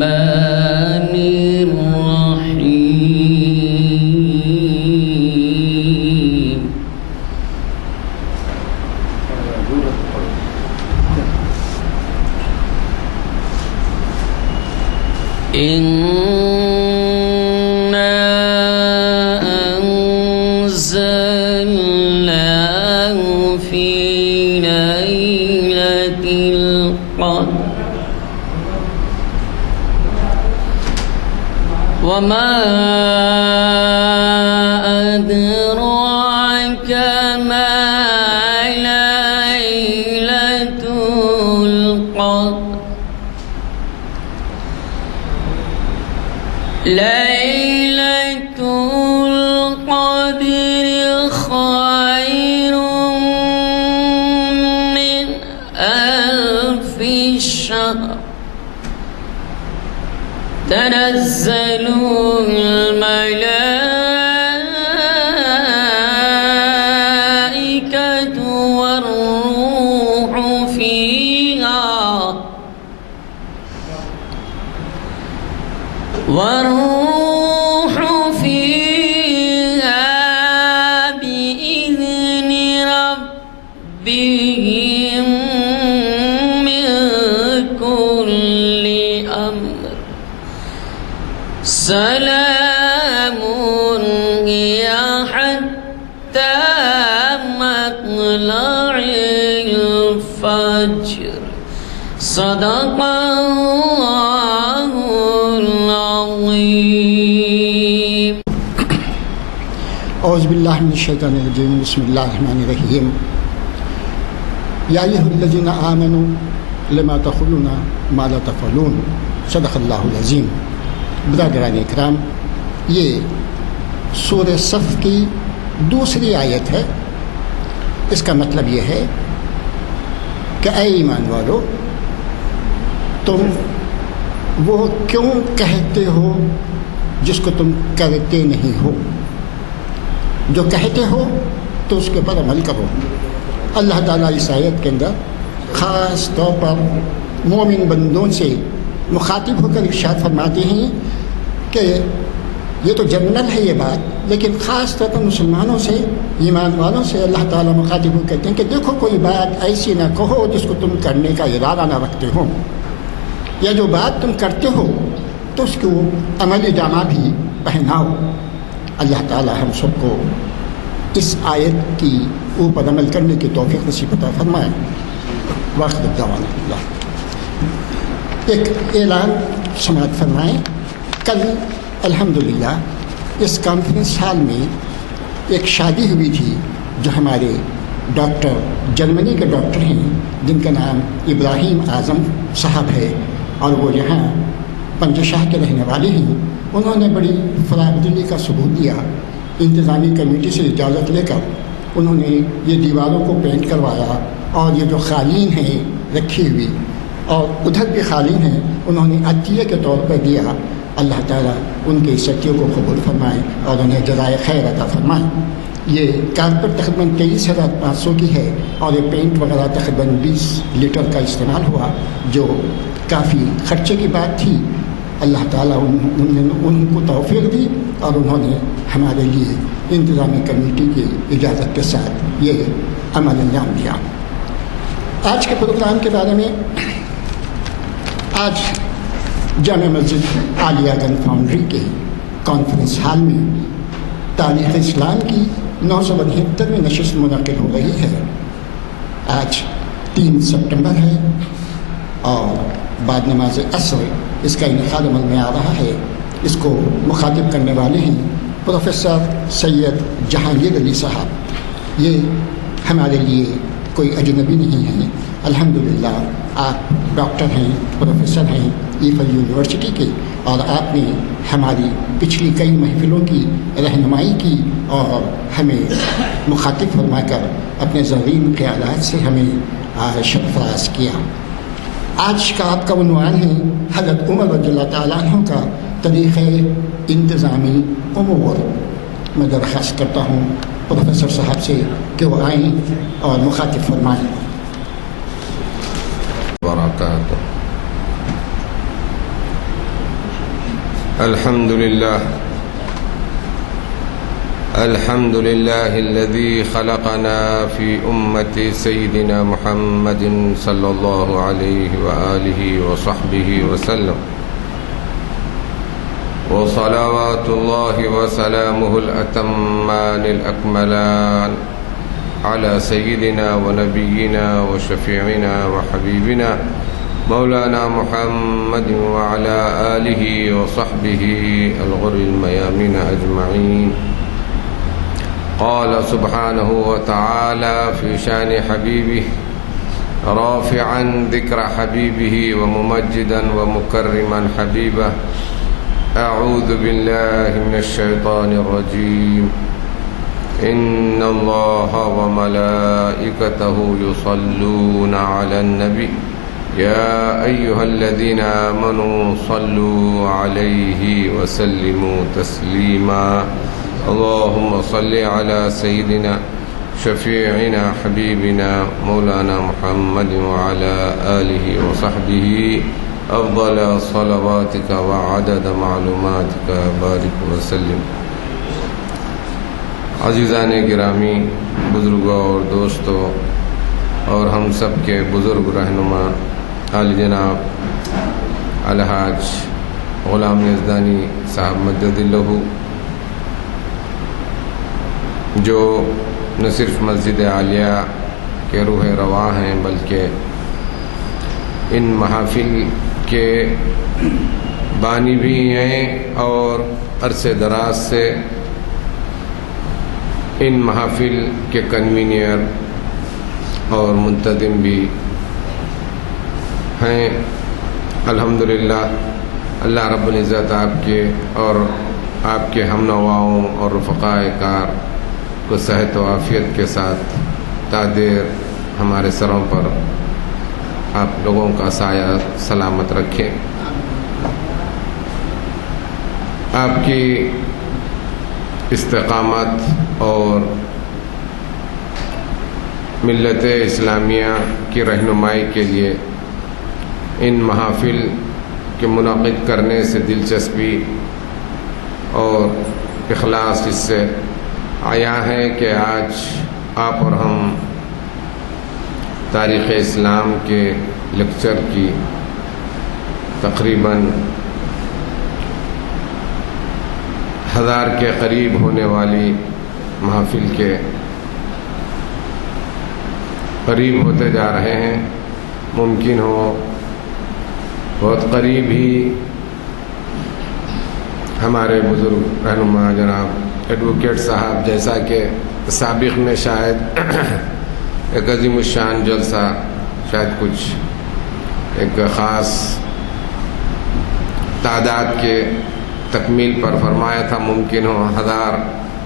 الرحمن الرحيم إنا أنزلناه في ليلة القدر وما أدراك ما ليلة القدر ليلة القدر خير من ألف شهر تنزل الملائكة والروح فيها بإذن ربهم من كل أمر سلام هي حتى مطلع الفجر صدق الله العظيم. اعوذ باللہ من الشیطان الرجیم بسم اللہ الرحمن الرحیم. یا ایھا الذین آمنوا لما تقولون ما لا تفعلون صدق اللہ العظیم. برادران اکرام، یہ سورہ صف کی دوسری آیت ہے. اس کا مطلب یہ ہے کہ اے ایمان والو، تم وہ کیوں کہتے ہو جس کو تم کرتے نہیں ہو؟ جو کہتے ہو تو اس کے اوپر عمل کرو. اللہ تعالیٰ اس آیت کے اندر خاص طور پر مومن بندوں سے مخاطب ہو کر ارشاد فرماتے ہیں کہ یہ تو جنرل ہے یہ بات، لیکن خاص طور پر مسلمانوں سے، ایمان والوں سے اللہ تعالیٰ مخاطب ہو کہتے ہیں کہ دیکھو کوئی بات ایسی نہ کہو جس کو تم کرنے کا ارادہ نہ رکھتے ہو، یا جو بات تم کرتے ہو تو اس کو عملی جامہ بھی پہناؤ. اللہ تعالیٰ ہم سب کو اس آیت کی اوپر عمل کرنے کی توفیق نصیب عطا فرمائے. واخر دعوانا اللہ. ایک اعلان سماعت فرمائیں. کل الحمدللہ اس کانفرنس ہال میں ایک شادی ہوئی تھی جو ہمارے ڈاکٹر، جرمنی کے ڈاکٹر ہیں جن کا نام ابراہیم اعظم صاحب ہے، اور وہ یہاں پنجہ شاہ کے رہنے والے ہیں. انہوں نے بڑی فرابدلی کا ثبوت دیا. انتظامی کمیٹی سے اجازت لے کر انہوں نے یہ دیواروں کو پینٹ کروایا، اور یہ جو قالین ہیں رکھی ہوئی اور ادھر بھی قالین ہیں انہوں نے عطیہ کے طور پر دیا. اللہ تعالیٰ ان کے اس عطیے کو قبول فرمائے اور انہیں جزائے خیر عطا فرمائے. یہ کارپیٹ تقریباً 23,500 کی ہے، اور یہ پینٹ وغیرہ تقریباً 20 لیٹر کا استعمال ہوا، جو کافی خرچے کی بات تھی. اللہ تعالیٰ ان کو توفیق دی اور انہوں نے ہمارے لیے انتظامی کمیٹی کی اجازت کے ساتھ یہ عمل انجام دیا. آج کے پروگرام کے بارے میں، آج جامع مسجد عالیہ گنج فاؤنڈری کے کانفرنس ہال میں تاریخ اسلام کی 972ویں نشست منعقد ہو رہی ہے. آج 3 سپٹمبر ہے اور بعد نماز عصر اس کا انعقاد عمل میں آ رہا ہے. اس کو مخاطب کرنے والے ہیں پروفیسر سید جہانگیر علی صاحب. یہ ہمارے لیے کوئی اجنبی نہیں ہے. الحمدللہ آپ ڈاکٹر ہیں، پروفیسر ہیں ایفل یونیورسٹی کے، اور آپ نے ہماری پچھلی کئی محفلوں کی رہنمائی کی اور ہمیں مخاطب فرما کر اپنے زرین خیالات سے ہمیں سرفراز کیا. آج کا آپ کا عنوان ہے حضرت عمر رضی اللہ تعالیٰ عنہ کا طریقۂ انتظامی امور. میں درخواست کرتا ہوں پروفیسر صاحب سے کہ وہ آئیں اور مخاطب فرمائیں. الحمد لله الذي خلقنا في أمة سيدنا محمد صلى الله عليه وآله وصحبه وسلم، وصلوات الله وسلامه الأتمان الأكملان على سيدنا ونبينا وشفيعنا وحبيبنا مولانا محمد وعلى آله وصحبه الغر الميامين أجمعين. قال سبحانه وتعالى في شان حبيبه رافعا ذكر حبيبه وممجدا ومكرما حبيبه: أعوذ بالله من الشيطان الرجيم. إن الله وملائكته يصلون على النبي يا أيها الذين آمنوا صلوا عليه وسلموا تسليما. اللهم صل على سيدنا شفيعنا حبيبنا مولانا محمد وعلى آله وصحبه أفضل صلواتك وعدد معلوماتك بارك وسلم. عزیزان گرامی، بزرگوں اور دوستوں، اور ہم سب کے بزرگ رہنما عالی جناب الحاج غلام یزدانی صاحب مجد اللہ، جو نہ صرف مسجد عالیہ کے روح رواں ہیں بلکہ ان محافل کے بانی بھی ہیں اور عرصے دراز سے ان محافل کے کنوینئر اور منتظم بھی ہیں. الحمدللہ اللہ رب العزت آپ کے اور آپ کے ہم نواؤں اور رفقائے کار کو صحت و عافیت کے ساتھ تادیر ہمارے سروں پر آپ لوگوں کا سایہ سلامت رکھیں. آپ کی استقامت اور ملت اسلامیہ کی رہنمائی کے لیے ان محافل کے منعقد کرنے سے دلچسپی اور اخلاص اس سے آیا ہے کہ آج آپ اور ہم تاریخ اسلام کے لیکچر کی تقریباً 1000 کے قریب ہونے والی محافل کے قریب ہوتے جا رہے ہیں. ممکن ہو بہت قریب ہی ہمارے بزرگ رہنما جناب ایڈوکیٹ صاحب جیسا کہ سابق میں شاید ایک عظیم الشان جلسہ شاید کچھ ایک خاص تعداد کے تکمیل پر فرمایا تھا، ممکن ہو 1000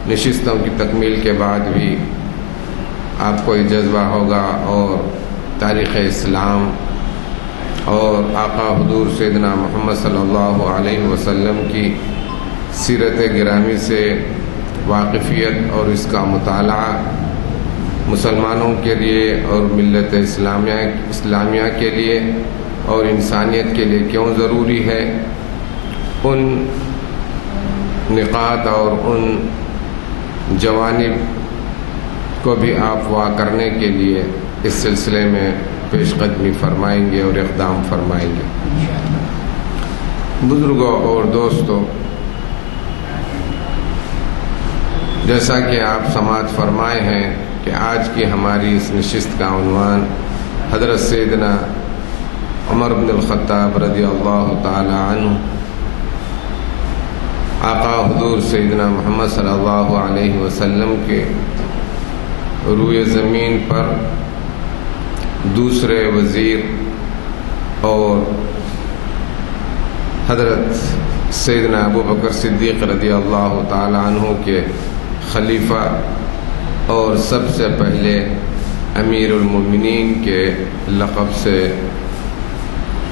نشستوں کی تکمیل کے بعد بھی آپ کو یہ جذبہ ہوگا اور تاریخ اسلام اور آقا حضور سیدنا محمد صلی اللہ علیہ وسلم کی سیرت گرامی سے واقفیت اور اس کا مطالعہ مسلمانوں کے لیے اور ملت اسلامیہ کے لیے اور انسانیت کے لیے کیوں ضروری ہے، ان نقاط اور ان جوانب کو بھی آپ واقع کرنے کے لیے اس سلسلے میں پیش قدمی فرمائیں گے اور اقدام فرمائیں گے. بزرگوں اور دوستوں، جیسا کہ آپ سماعت فرمائے ہیں کہ آج کی ہماری اس نشست کا عنوان حضرت سیدنا عمر بن الخطاب رضی اللہ تعالی عنہ آقا حضور سیدنا محمد صلی اللہ علیہ وسلم کے روئے زمین پر دوسرے وزیر اور حضرت سیدنا ابو بکر صدیق رضی اللہ تعالی عنہ کے خلیفہ اور سب سے پہلے امیر المومنین کے لقب سے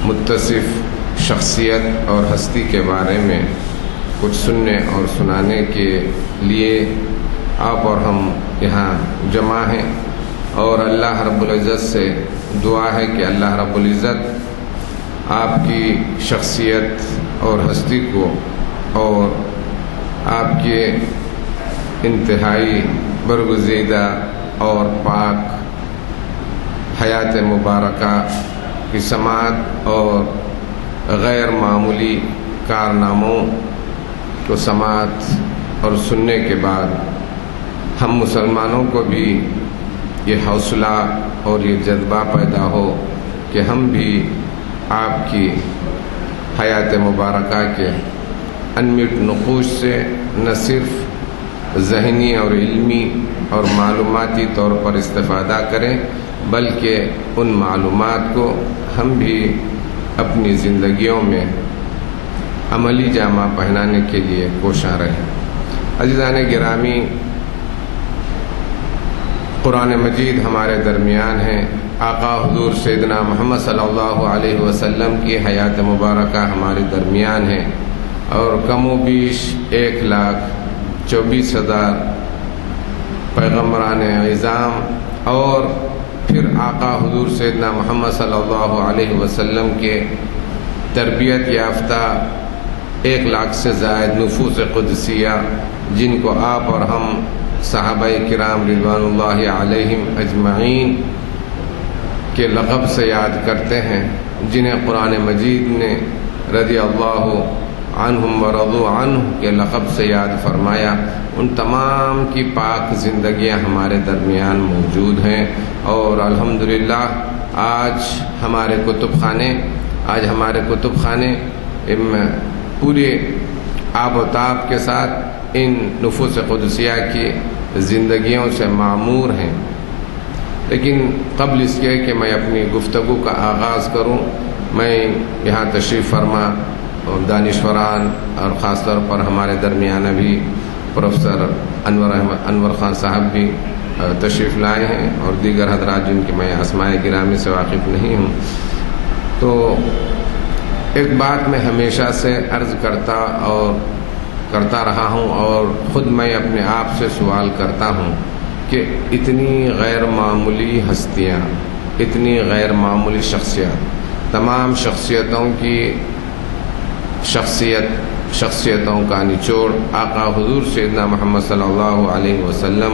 متصف شخصیت اور ہستی کے بارے میں کچھ سننے اور سنانے کے لیے آپ اور ہم یہاں جمع ہیں، اور اللہ رب العزت سے دعا ہے کہ اللہ رب العزت آپ کی شخصیت اور ہستی کو اور آپ کے انتہائی برگزیدہ اور پاک حیات مبارکہ کی سماعت اور غیر معمولی کارناموں کو سماعت اور سننے کے بعد ہم مسلمانوں کو بھی یہ حوصلہ اور یہ جذبہ پیدا ہو کہ ہم بھی آپ کی حیات مبارکہ کے انمیٹ نقوش سے نہ صرف ذہنی اور علمی اور معلوماتی طور پر استفادہ کریں، بلکہ ان معلومات کو ہم بھی اپنی زندگیوں میں عملی جامہ پہنانے کے لیے کوشاں رہیں۔ عزیزان گرامی، قرآن مجید ہمارے درمیان ہے، آقا حضور سیدنا محمد صلی اللہ علیہ وسلم کی حیات مبارکہ ہمارے درمیان ہے، اور کم و بیش 1,24,000 پیغمبران اعظام اور پھر آقا حضور سیدنا محمد صلی اللہ علیہ وسلم کے تربیت یافتہ 1,00,000 سے زائد نفوس قدسیہ، جن کو آپ اور ہم صحابہ کرام رضوان اللہ علیہم اجمعین کے لقب سے یاد کرتے ہیں، جنہیں قرآن مجید نے رضی اللہ عنہم ورضوا عنہ کے لقب سے یاد فرمایا، ان تمام کی پاک زندگیاں ہمارے درمیان موجود ہیں۔ اور الحمدللہ آج ہمارے کتب خانے پورے آب و تاب کے ساتھ ان نفوس قدسیہ کی زندگیوں سے معمور ہیں۔ لیکن قبل اس کے کہ میں اپنی گفتگو کا آغاز کروں، میں یہاں تشریف فرما اور دانشوران اور خاص طور پر ہمارے درمیان ابھی پروفیسر انور خان صاحب بھی تشریف لائے ہیں، اور دیگر حضرات جن کی میں اسماء گرامی سے واقف نہیں ہوں، تو ایک بات میں ہمیشہ سے عرض کرتا رہا ہوں، اور خود میں اپنے آپ سے سوال کرتا ہوں کہ اتنی غیر معمولی ہستیاں، اتنی غیر معمولی شخصیات، تمام شخصیتوں کا نچوڑ آقا حضور سیدنا محمد صلی اللہ علیہ وسلم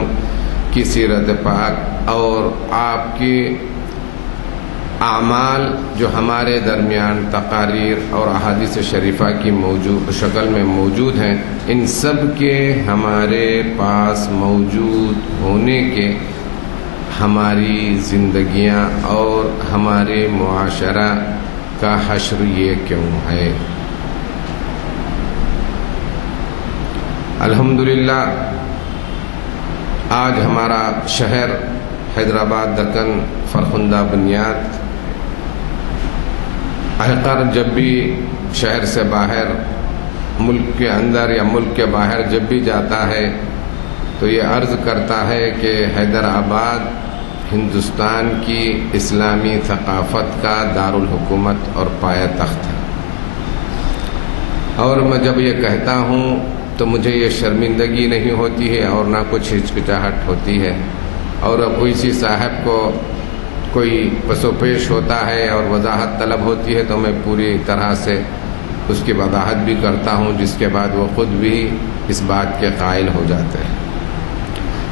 کی سیرت پاک اور آپ کی اعمال جو ہمارے درمیان تقاریر اور احادیث شریفہ کی شکل میں موجود ہیں، ان سب کے ہمارے پاس موجود ہونے کے ہماری زندگیاں اور ہمارے معاشرہ کا حشر یہ کیوں ہے؟ الحمدللہ آج ہمارا شہر حیدرآباد دکن فرخندہ بنیاد احقر جب بھی شہر سے باہر، ملک کے اندر یا ملک کے باہر جب بھی جاتا ہے تو یہ عرض کرتا ہے کہ حیدرآباد ہندوستان کی اسلامی ثقافت کا دارالحکومت اور پایہ تخت ہے۔ اور میں جب یہ کہتا ہوں تو مجھے یہ شرمندگی نہیں ہوتی ہے اور نہ کچھ ہچکچاہٹ ہوتی ہے، اور کوئی صاحب کو کوئی پس و پیش ہوتا ہے اور وضاحت طلب ہوتی ہے تو میں پوری طرح سے اس کی وضاحت بھی کرتا ہوں، جس کے بعد وہ خود بھی اس بات کے قائل ہو جاتے ہیں۔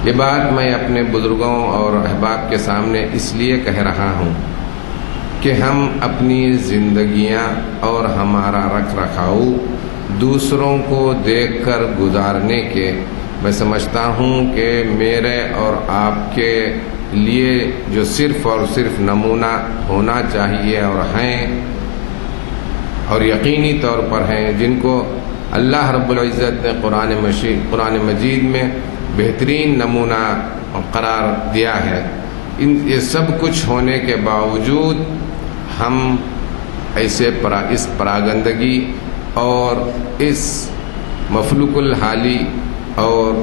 یہ بات میں اپنے بزرگوں اور احباب کے سامنے اس لیے کہہ رہا ہوں کہ ہم اپنی زندگیاں اور ہمارا رکھ رکھاؤ دوسروں کو دیکھ کر گزارنے کے، میں سمجھتا ہوں کہ میرے اور آپ کے لیے جو صرف اور صرف نمونہ ہونا چاہیے اور ہیں اور یقینی طور پر ہیں، جن کو اللہ رب العزت نے قرآن مجید میں بہترین نمونہ قرار دیا ہے، یہ سب کچھ ہونے کے باوجود ہم اس پراگندگی اور اس مفلوق الحالی اور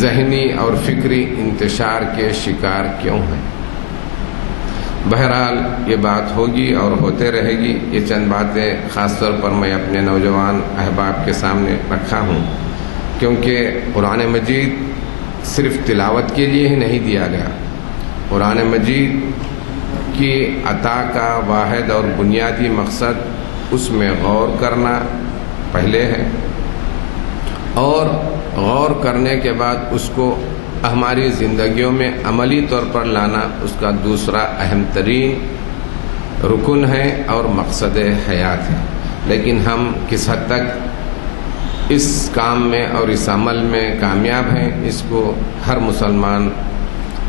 ذہنی اور فکری انتشار کے شکار کیوں ہیں؟ بہرحال یہ بات ہوگی اور ہوتے رہے گی۔ یہ چند باتیں خاص طور پر میں اپنے نوجوان احباب کے سامنے رکھا ہوں، کیونکہ قرآن مجید صرف تلاوت کے لیے ہی نہیں دیا گیا۔ قرآن مجید کی عطا کا واحد اور بنیادی مقصد اس میں غور کرنا پہلے ہے، اور غور کرنے کے بعد اس کو ہماری زندگیوں میں عملی طور پر لانا اس کا دوسرا اہم ترین رکن ہے اور مقصد حیات ہے۔ لیکن ہم کس حد تک اس کام میں اور اس عمل میں کامیاب ہیں، اس کو ہر مسلمان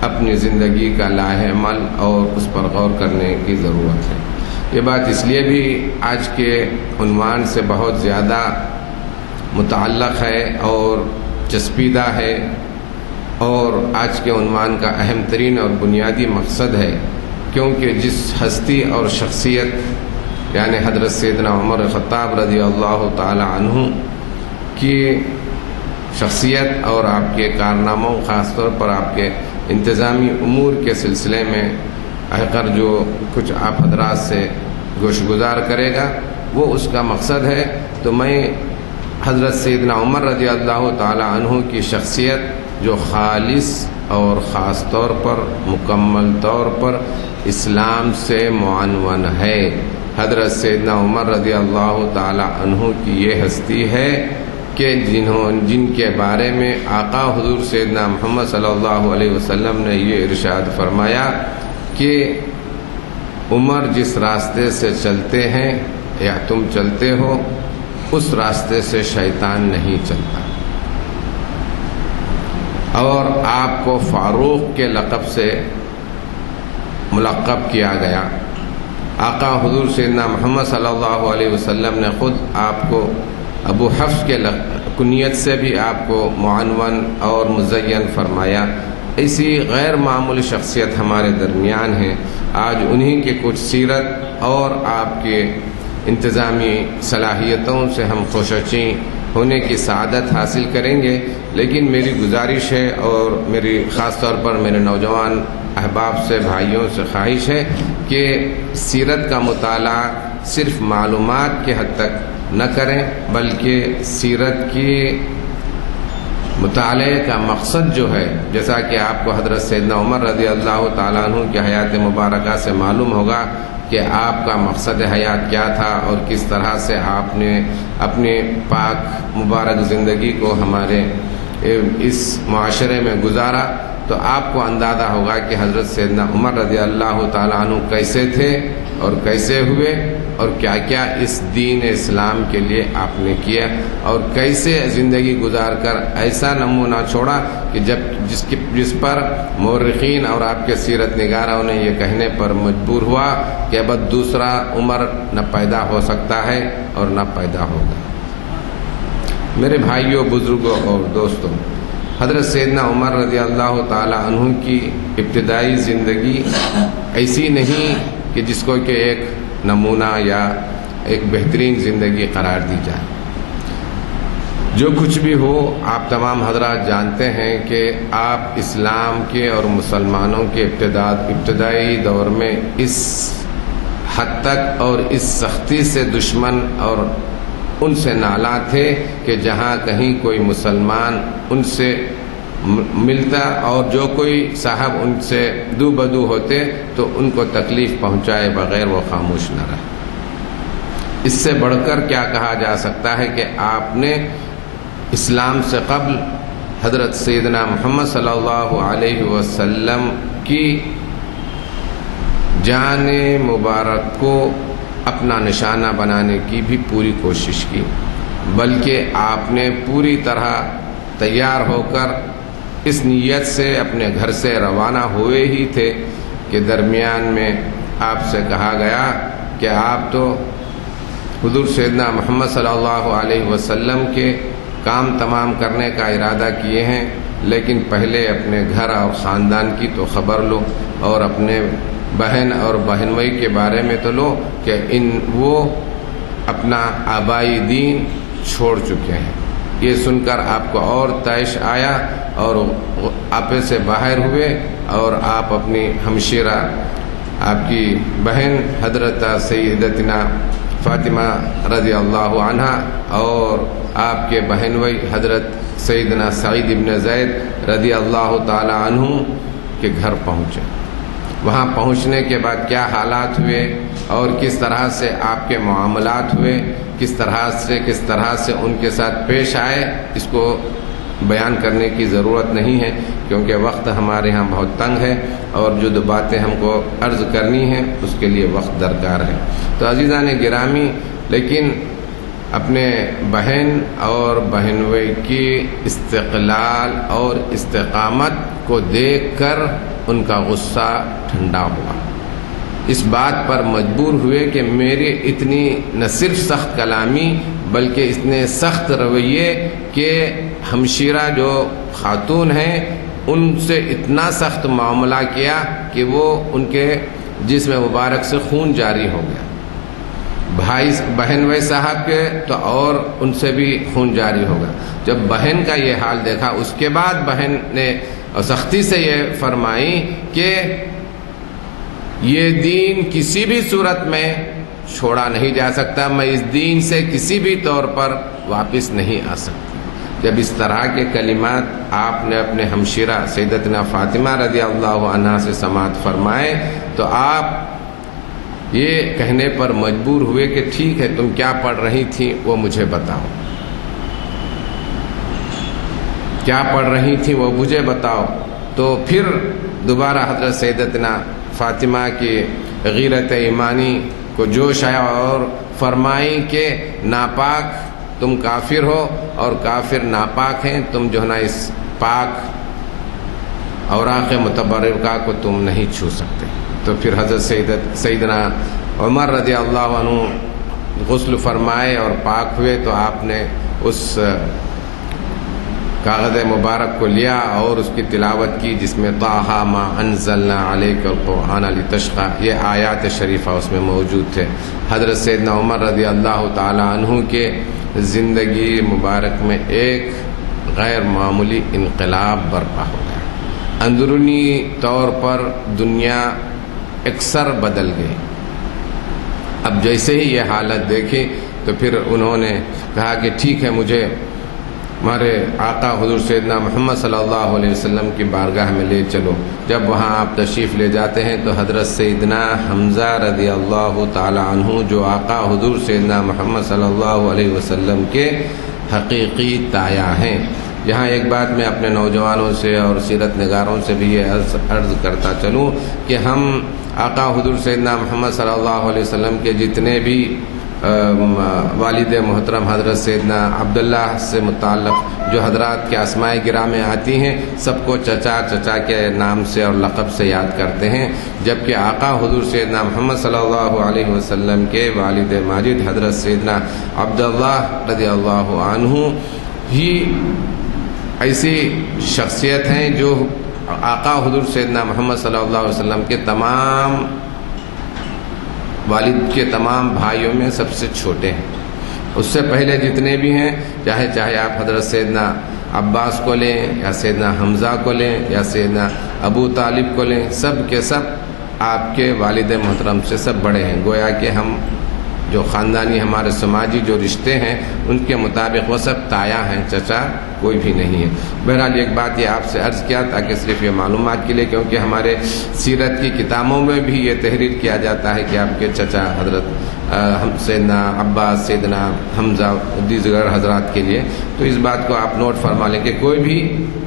اپنی زندگی کا لاہ عمل اور اس پر غور کرنے کی ضرورت ہے۔ یہ بات اس لیے بھی آج کے عنوان سے بہت زیادہ متعلق ہے اور چسپیدہ ہے، اور آج کے عنوان کا اہم ترین اور بنیادی مقصد ہے، کیونکہ جس ہستی اور شخصیت یعنی حضرت سیدنا عمر خطاب رضی اللہ تعالی عنہ کی شخصیت اور آپ کے کارناموں، خاص طور پر آپ کے انتظامی امور کے سلسلے میں کر جو کچھ آپ حضرات سے گوش گزار کرے گا وہ اس کا مقصد ہے۔ تو میں حضرت سیدنا عمر رضی اللہ تعالی عنہ کی شخصیت جو خالص اور خاص طور پر مکمل طور پر اسلام سے معنون ہے، حضرت سیدنا عمر رضی اللہ تعالی عنہ کی یہ ہستی ہے کہ جن کے بارے میں آقا حضور سیدنا محمد صلی اللہ علیہ وسلم نے یہ ارشاد فرمایا کہ عمر جس راستے سے چلتے ہیں یا تم چلتے ہو اس راستے سے شیطان نہیں چلتا، اور آپ کو فاروق کے لقب سے ملقب کیا گیا۔ آقا حضور سیدنا محمد صلی اللہ علیہ وسلم نے خود آپ کو ابو حفص کے کنیت سے بھی آپ کو معنون اور مزین فرمایا۔ ایسی غیر معمولی شخصیت ہمارے درمیان ہے۔ آج انہی کے کچھ سیرت اور آپ کے انتظامی صلاحیتوں سے ہم خوشچیں ہونے کی سعادت حاصل کریں گے، لیکن میری گزارش ہے اور میری خاص طور پر میرے نوجوان احباب سے، بھائیوں سے خواہش ہے کہ سیرت کا مطالعہ صرف معلومات کے حد تک نہ کریں، بلکہ سیرت کی مطالعے کا مقصد جو ہے، جیسا کہ آپ کو حضرت سیدنا عمر رضی اللہ تعالیٰ عنہ کی حیات مبارکہ سے معلوم ہوگا کہ آپ کا مقصد حیات کیا تھا اور کس طرح سے آپ نے اپنی پاک مبارک زندگی کو ہمارے اس معاشرے میں گزارا، تو آپ کو اندازہ ہوگا کہ حضرت سیدنا عمر رضی اللہ تعالیٰ عنہ کیسے تھے اور کیسے ہوئے اور کیا کیا اس دین اسلام کے لیے آپ نے کیا، اور کیسے زندگی گزار کر ایسا نمونہ چھوڑا کہ جس پر مورخین اور آپ کے سیرت نگاروں نے یہ کہنے پر مجبور ہوا کہ اب دوسرا عمر نہ پیدا ہو سکتا ہے اور نہ پیدا ہوگا۔ میرے بھائیوں، بزرگوں اور دوستوں، حضرت سیدنا عمر رضی اللہ تعالی عنہ کی ابتدائی زندگی ایسی نہیں کہ جس کو کہ ایک نمونہ یا ایک بہترین زندگی قرار دی جائے۔ جو کچھ بھی ہو، آپ تمام حضرات جانتے ہیں کہ آپ اسلام کے اور مسلمانوں کے ابتدائی دور میں اس حد تک اور اس سختی سے دشمن اور ان سے نالاں تھے کہ جہاں کہیں کوئی مسلمان ان سے ملتا اور جو کوئی صاحب ان سے دو بدو ہوتے تو ان کو تکلیف پہنچائے بغیر وہ خاموش نہ رہے۔ اس سے بڑھ کر کیا کہا جا سکتا ہے کہ آپ نے اسلام سے قبل حضرت سیدنا محمد صلی اللہ علیہ وسلم کی جان مبارک کو اپنا نشانہ بنانے کی بھی پوری کوشش کی، بلکہ آپ نے پوری طرح تیار ہو کر اس نیت سے اپنے گھر سے روانہ ہوئے ہی تھے کہ درمیان میں آپ سے کہا گیا کہ آپ تو حضور سیدنا محمد صلی اللہ علیہ وسلم کے کام تمام کرنے کا ارادہ کیے ہیں، لیکن پہلے اپنے گھر اور خاندان کی تو خبر لو اور اپنے بہن اور بہنوئی کے بارے میں تو لو کہ وہ اپنا آبائی دین چھوڑ چکے ہیں۔ یہ سن کر آپ کو اور طیش آیا اور آپے سے باہر ہوئے اور آپ اپنی ہمشیرہ آپ کی بہن حضرت سیدتنا فاطمہ رضی اللہ عنہ اور آپ کے بہنوئی حضرت سیدنا سعید ابن زید رضی اللہ تعالی عنہ کے گھر پہنچے۔ وہاں پہنچنے کے بعد کیا حالات ہوئے اور کس طرح سے آپ کے معاملات ہوئے کس طرح سے ان کے ساتھ پیش آئے، اس کو بیان کرنے کی ضرورت نہیں ہے، کیونکہ وقت ہمارے ہاں بہت تنگ ہے اور جو باتیں ہم کو عرض کرنی ہیں اس کے لیے وقت درکار ہے۔ تو عزیزان گرامی، لیکن اپنے بہن اور بہنوئی کی استقلال اور استقامت کو دیکھ کر ان کا غصہ ٹھنڈا ہوا، اس بات پر مجبور ہوئے کہ میری اتنی نہ صرف سخت کلامی بلکہ اتنے سخت رویے کہ ہمشیرہ جو خاتون ہیں ان سے اتنا سخت معاملہ کیا کہ وہ ان کے جسم مبارک سے خون جاری ہو گیا، بہن وے صاحب کے تو اور ان سے بھی خون جاری ہوگا۔ جب بہن کا یہ حال دیکھا، اس کے بعد بہن نے سختی سے یہ فرمائی کہ یہ دین کسی بھی صورت میں چھوڑا نہیں جا سکتا، میں اس دین سے کسی بھی طور پر واپس نہیں آ سکتی۔ جب اس طرح کے کلمات آپ نے اپنے ہمشیرہ سیدتنا فاطمہ رضی اللہ عنہا سے سماعت فرمائے تو آپ یہ کہنے پر مجبور ہوئے کہ ٹھیک ہے، تم کیا پڑھ رہی تھی وہ مجھے بتاؤ، کیا پڑھ رہی تھی وہ مجھے بتاؤ۔ تو پھر دوبارہ حضرت سیدتنا فاطمہ کی غیرت ایمانی کو جوش آیا اور فرمائی کہ ناپاک تم کافر ہو اور کافر ناپاک ہیں، تم جو ہے نا اس پاک اوراق متبرکہ کو تم نہیں چھو سکتے۔ تو پھر حضرت سیدنا عمر رضی اللہ عنہ غسل فرمائے اور پاک ہوئے، تو آپ نے اس کاغذ مبارک کو لیا اور اس کی تلاوت کی جس میں طٰہٰ ما انزلنا علیک القرآن لتشقیٰ، یہ آیات شریفہ اس میں موجود تھے۔ حضرت سیدنا عمر رضی اللہ تعالی عنہ کے زندگی مبارک میں ایک غیر معمولی انقلاب برپا ہو گیا، اندرونی طور پر دنیا اکثر بدل گئی۔ اب جیسے ہی یہ حالت دیکھی تو پھر انہوں نے کہا کہ ٹھیک ہے، مجھے ہمارے آقا حضور سیدنا محمد صلی اللہ علیہ وسلم کی بارگاہ میں لے چلو۔ جب وہاں آپ تشریف لے جاتے ہیں تو حضرت سیدنا حمزہ رضی اللہ تعالی عنہ جو آقا حضور سیدنا محمد صلی اللہ علیہ وسلم کے حقیقی تایا ہیں۔ یہاں ایک بات میں اپنے نوجوانوں سے اور سیرت نگاروں سے بھی یہ عرض کرتا چلوں کہ ہم آقا حضور سیدنا محمد صلی اللہ علیہ وسلم کے جتنے بھی والد محترم حضرت سیدنا عبداللہ سے متعلق جو حضرات کے اسماء گرامی آتی ہیں، سب کو چچا کے نام سے اور لقب سے یاد کرتے ہیں، جبکہ آقا حضور سیدنا محمد صلی اللہ علیہ وسلم کے والد ماجد حضرت سیدنا عبداللہ رضی اللہ عنہ ہی ایسی شخصیت ہیں جو آقا حضور سیدنا محمد صلی اللہ علیہ وسلم کے تمام والد کے تمام بھائیوں میں سب سے چھوٹے ہیں۔ اس سے پہلے جتنے بھی ہیں، چاہے آپ حضرت سیدنا عباس کو لیں یا سیدنا حمزہ کو لیں یا سیدنا ابو طالب کو لیں، سب کے سب آپ کے والد محترم سے سب بڑے ہیں۔ گویا کہ ہم جو خاندانی ہمارے سماجی جو رشتے ہیں ان کے مطابق وہ سب تایا ہیں، چچا کوئی بھی نہیں ہے۔ بہرحال ایک بات یہ آپ سے عرض کیا تاکہ صرف یہ معلومات کے لیے، کیونکہ ہمارے سیرت کی کتابوں میں بھی یہ تحریر کیا جاتا ہے کہ آپ کے چچا حضرت سیدنا عباس، سیدنا حمزہ، دیگر حضرات کے لیے، تو اس بات کو آپ نوٹ فرما لیں کہ کوئی بھی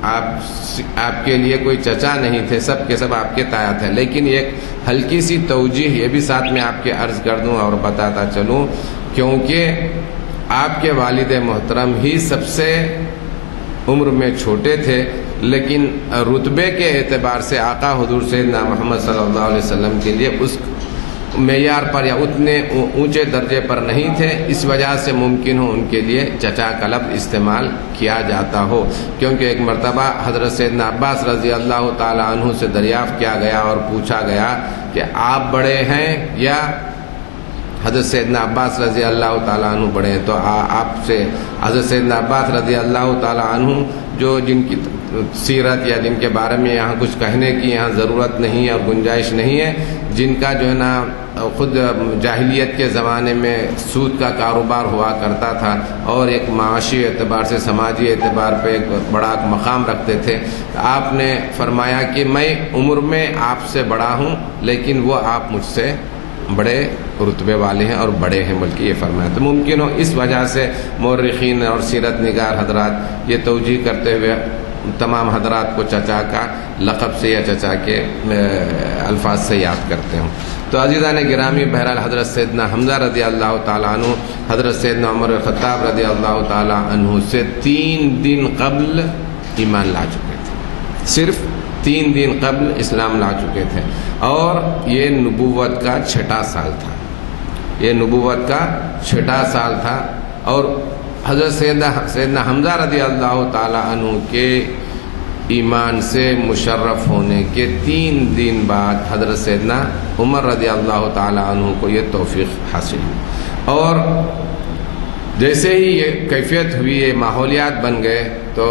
آپ کے لیے کوئی چچا نہیں تھے، سب کے سب آپ کے تایا تھے۔ لیکن ایک ہلکی سی توجیہ یہ بھی ساتھ میں آپ کے عرض کر دوں اور بتاتا چلوں، کیونکہ آپ کے والد محترم ہی سب سے عمر میں چھوٹے تھے، لیکن رتبے کے اعتبار سے آقا حضور سیدنا محمد صلی اللہ علیہ وسلم کے لیے اس معیار پر یا اتنے اونچے درجے پر نہیں تھے، اس وجہ سے ممکن ہو ان کے لیے چچا کا لفظ استعمال کیا جاتا ہو۔ کیونکہ ایک مرتبہ حضرت سیدنا عباس رضی اللہ تعالی عنہ سے دریافت کیا گیا اور پوچھا گیا کہ آپ بڑے ہیں یا حضرت سیدنا عباس رضی اللہ تعالیٰ عنہ بڑے ہیں؟ تو آپ سے حضرت سیدنا عباس رضی اللہ تعالیٰ عنہ جو جن کی سیرت یا جن کے بارے میں یہاں کچھ کہنے کی یہاں ضرورت نہیں ہے اور گنجائش نہیں ہے، جن کا جو ہے نا خود جاہلیت کے زمانے میں سود کا کاروبار ہوا کرتا تھا اور ایک معاشی اعتبار سے سماجی اعتبار پہ ایک بڑا مقام رکھتے تھے، آپ نے فرمایا کہ میں عمر میں آپ سے بڑا ہوں لیکن وہ آپ مجھ سے بڑے رتبے والے ہیں اور بڑے ہیں بلکہ یہ فرمایا. تو ممکن ہو اس وجہ سے مورخین اور سیرت نگار حضرات یہ توجیہ کرتے ہوئے تمام حضرات کو چچا کا لقب سے یا چچا کے الفاظ سے یاد کرتے ہوں. تو عزیزان گرامی، بہرحال حضرت سیدنا حمزہ رضی اللہ تعالیٰ عنہ حضرت سیدنا عمر خطاب رضی اللہ تعالیٰ عنہ سے 3 دن قبل ایمان لا چکے تھے. صرف 3 دن قبل اسلام لا چکے تھے، اور یہ نبوت کا 6واں سال تھا. یہ نبوت کا 6واں سال تھا. اور حضرت سیدنا حمزہ رضی اللہ تعالیٰ عنہ کے ایمان سے مشرف ہونے کے 3 دن بعد حضرت سیدنا عمر رضی اللہ تعالیٰ عنہ کو یہ توفیق حاصل ہوئی. اور جیسے ہی یہ کیفیت ہوئی، یہ ماحولیات بن گئے، تو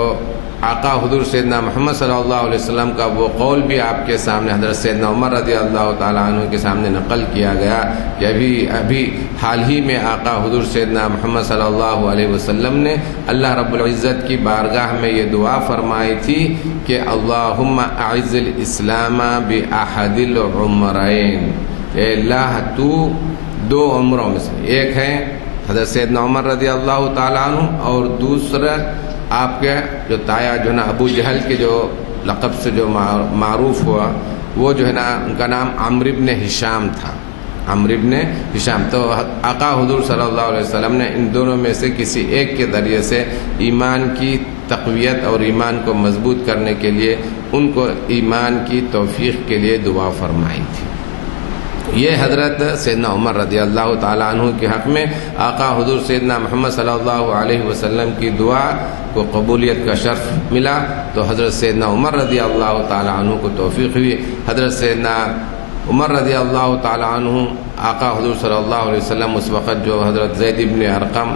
آقا حضور سیدنا محمد صلی اللہ علیہ وسلم کا وہ قول بھی آپ کے سامنے حضرت سیدنا عمر رضی اللہ تعالیٰ عنہ کے سامنے نقل کیا گیا کہ ابھی حال ہی میں آقا حضور سیدنا محمد صلی اللہ علیہ وسلم نے اللہ رب العزت کی بارگاہ میں یہ دعا فرمائی تھی کہ اللہم اعز الاسلام باحد العمرین. اے اللہ تو 2 عمروں میں سے ایک ہے حضرت سیدنا عمر رضی اللہ تعالیٰ عنہ، اور دوسرا آپ کے جو تایا جو ہے نا ابو جہل کے جو لقب سے جو معروف ہوا، وہ جو ہے نا ان کا نام عمرو بن ہشام تھا. عمرو بن ہشام. تو آقا حضور صلی اللہ علیہ وسلم نے ان دونوں میں سے کسی ایک کے ذریعے سے ایمان کی تقویت اور ایمان کو مضبوط کرنے کے لیے ان کو ایمان کی توفیق کے لیے دعا فرمائی تھی. یہ حضرت سیدنا عمر رضی اللہ تعالیٰ عنہ کے حق میں آقا حضور سیدنا محمد صلی اللہ علیہ وسلم کی دعا کو قبولیت کا شرف ملا. تو حضرت سیدنا عمر رضی اللہ تعالیٰ عنہ کو توفیق ہوئی. حضرت سیدنا عمر رضی اللہ تعالیٰ عنہ آقا حضور صلی اللہ علیہ وسلم اس وقت جو حضرت زید بن ارقم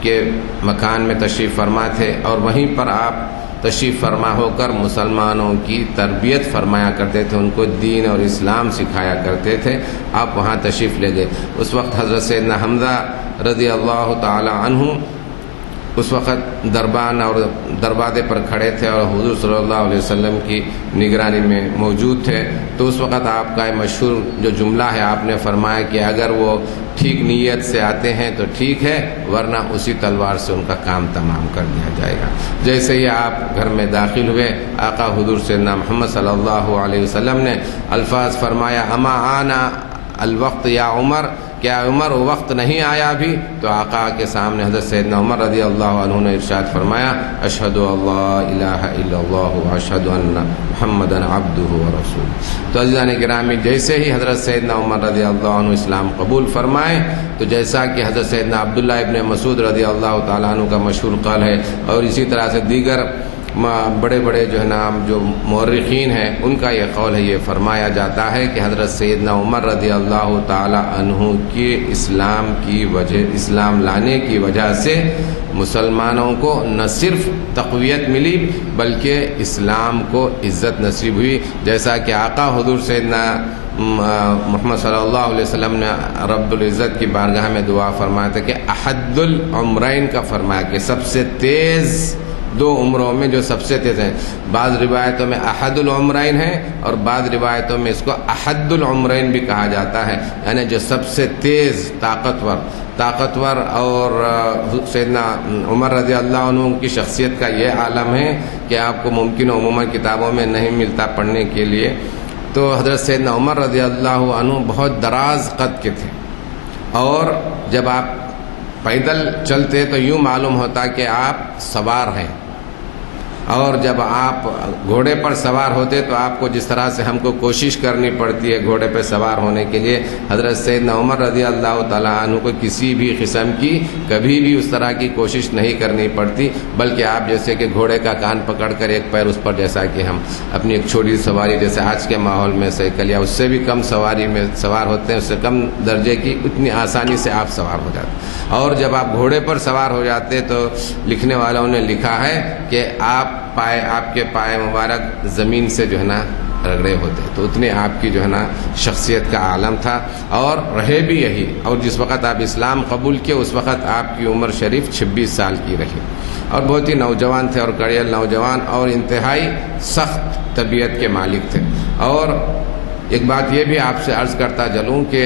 کے مکان میں تشریف فرما تھے، اور وہیں پر آپ تشریف فرما ہو کر مسلمانوں کی تربیت فرمایا کرتے تھے، ان کو دین اور اسلام سکھایا کرتے تھے. آپ وہاں تشریف لے گئے. اس وقت حضرت سیدنا حمزہ رضی اللہ تعالی عنہ اس وقت دربان اور دروازے پر کھڑے تھے اور حضور صلی اللہ علیہ وسلم کی نگرانی میں موجود تھے. تو اس وقت آپ کا مشہور جو جملہ ہے، آپ نے فرمایا کہ اگر وہ ٹھیک نیت سے آتے ہیں تو ٹھیک ہے، ورنہ اسی تلوار سے ان کا کام تمام کر دیا جائے گا. جیسے ہی آپ گھر میں داخل ہوئے، آقا حضور سیدنا محمد صلی اللہ علیہ وسلم نے الفاظ فرمایا، اما آنا الوقت یا عمر، کیا عمر وہ وقت نہیں آیا ابھی؟ تو آقا کے سامنے حضرت سیدنا عمر رضی اللہ عنہ نے ارشاد فرمایا، اشہد اللہ الہ الا اللہ واشہد ان محمدًا عبدہ ورسولہ. تو عزیزان گرامی، جیسے ہی حضرت سیدنا عمر رضی اللہ عنہ اسلام قبول فرمائے، تو جیسا کہ حضرت سیدنا عبداللہ ابن مسعود رضی اللہ تعالیٰ عنہ کا مشہور قول ہے، اور اسی طرح سے دیگر بڑے بڑے جو ہے نا جو مورخین ہیں ان کا یہ قول ہے، یہ فرمایا جاتا ہے کہ حضرت سیدنا عمر رضی اللہ تعالی عنہ کے اسلام لانے کی وجہ سے مسلمانوں کو نہ صرف تقویت ملی بلکہ اسلام کو عزت نصیب ہوئی. جیسا کہ آقا حضور سیدنا محمد صلی اللہ علیہ وسلم نے رب العزت کی بارگاہ میں دعا فرمایا تھا کہ احد العمرین کا فرمایا کہ سب سے تیز 2 عمروں میں جو سب سے تیز ہیں. بعض روایتوں میں احد العمرین ہے اور بعض روایتوں میں اس کو احد العمرین بھی کہا جاتا ہے، یعنی جو سب سے تیز طاقتور. اور سیدنا عمر رضی اللہ عنہ کی شخصیت کا یہ عالم ہے کہ آپ کو ممکن عموماً کتابوں میں نہیں ملتا پڑھنے کے لیے. تو حضرت سیدنا عمر رضی اللہ عنہ بہت دراز قد کے تھے، اور جب آپ پیدل چلتے تو یوں معلوم ہوتا کہ آپ سوار ہیں، اور جب آپ گھوڑے پر سوار ہوتے تو آپ کو جس طرح سے ہم کو کوشش کرنی پڑتی ہے گھوڑے پہ سوار ہونے کے لیے، حضرت سیدنا عمر رضی اللہ تعالیٰ عنہ کو کسی بھی قسم کی کبھی بھی اس طرح کی کوشش نہیں کرنی پڑتی، بلکہ آپ جیسے کہ گھوڑے کا کان پکڑ کر ایک پیر اس پر، جیسا کہ ہم اپنی ایک چھوٹی سواری جیسے آج کے ماحول میں سائیکل یا اس سے بھی کم سواری میں سوار ہوتے ہیں، اس سے کم درجے کی، اتنی آسانی سے آپ سوار ہو جاتے. اور جب آپ گھوڑے پر سوار ہو جاتے تو لکھنے والوں نے لکھا ہے کہ آپ کے پائے مبارک زمین سے جو ہے نا رگڑے ہوتے. تو اتنے آپ کی جو ہے نا شخصیت کا عالم تھا، اور رہے بھی یہی. اور جس وقت آپ اسلام قبول کیے اس وقت آپ کی عمر شریف 26 سال کی رہی، اور بہت ہی نوجوان تھے، اور کڑیل نوجوان، اور انتہائی سخت طبیعت کے مالک تھے. اور ایک بات یہ بھی آپ سے عرض کرتا چلوں کہ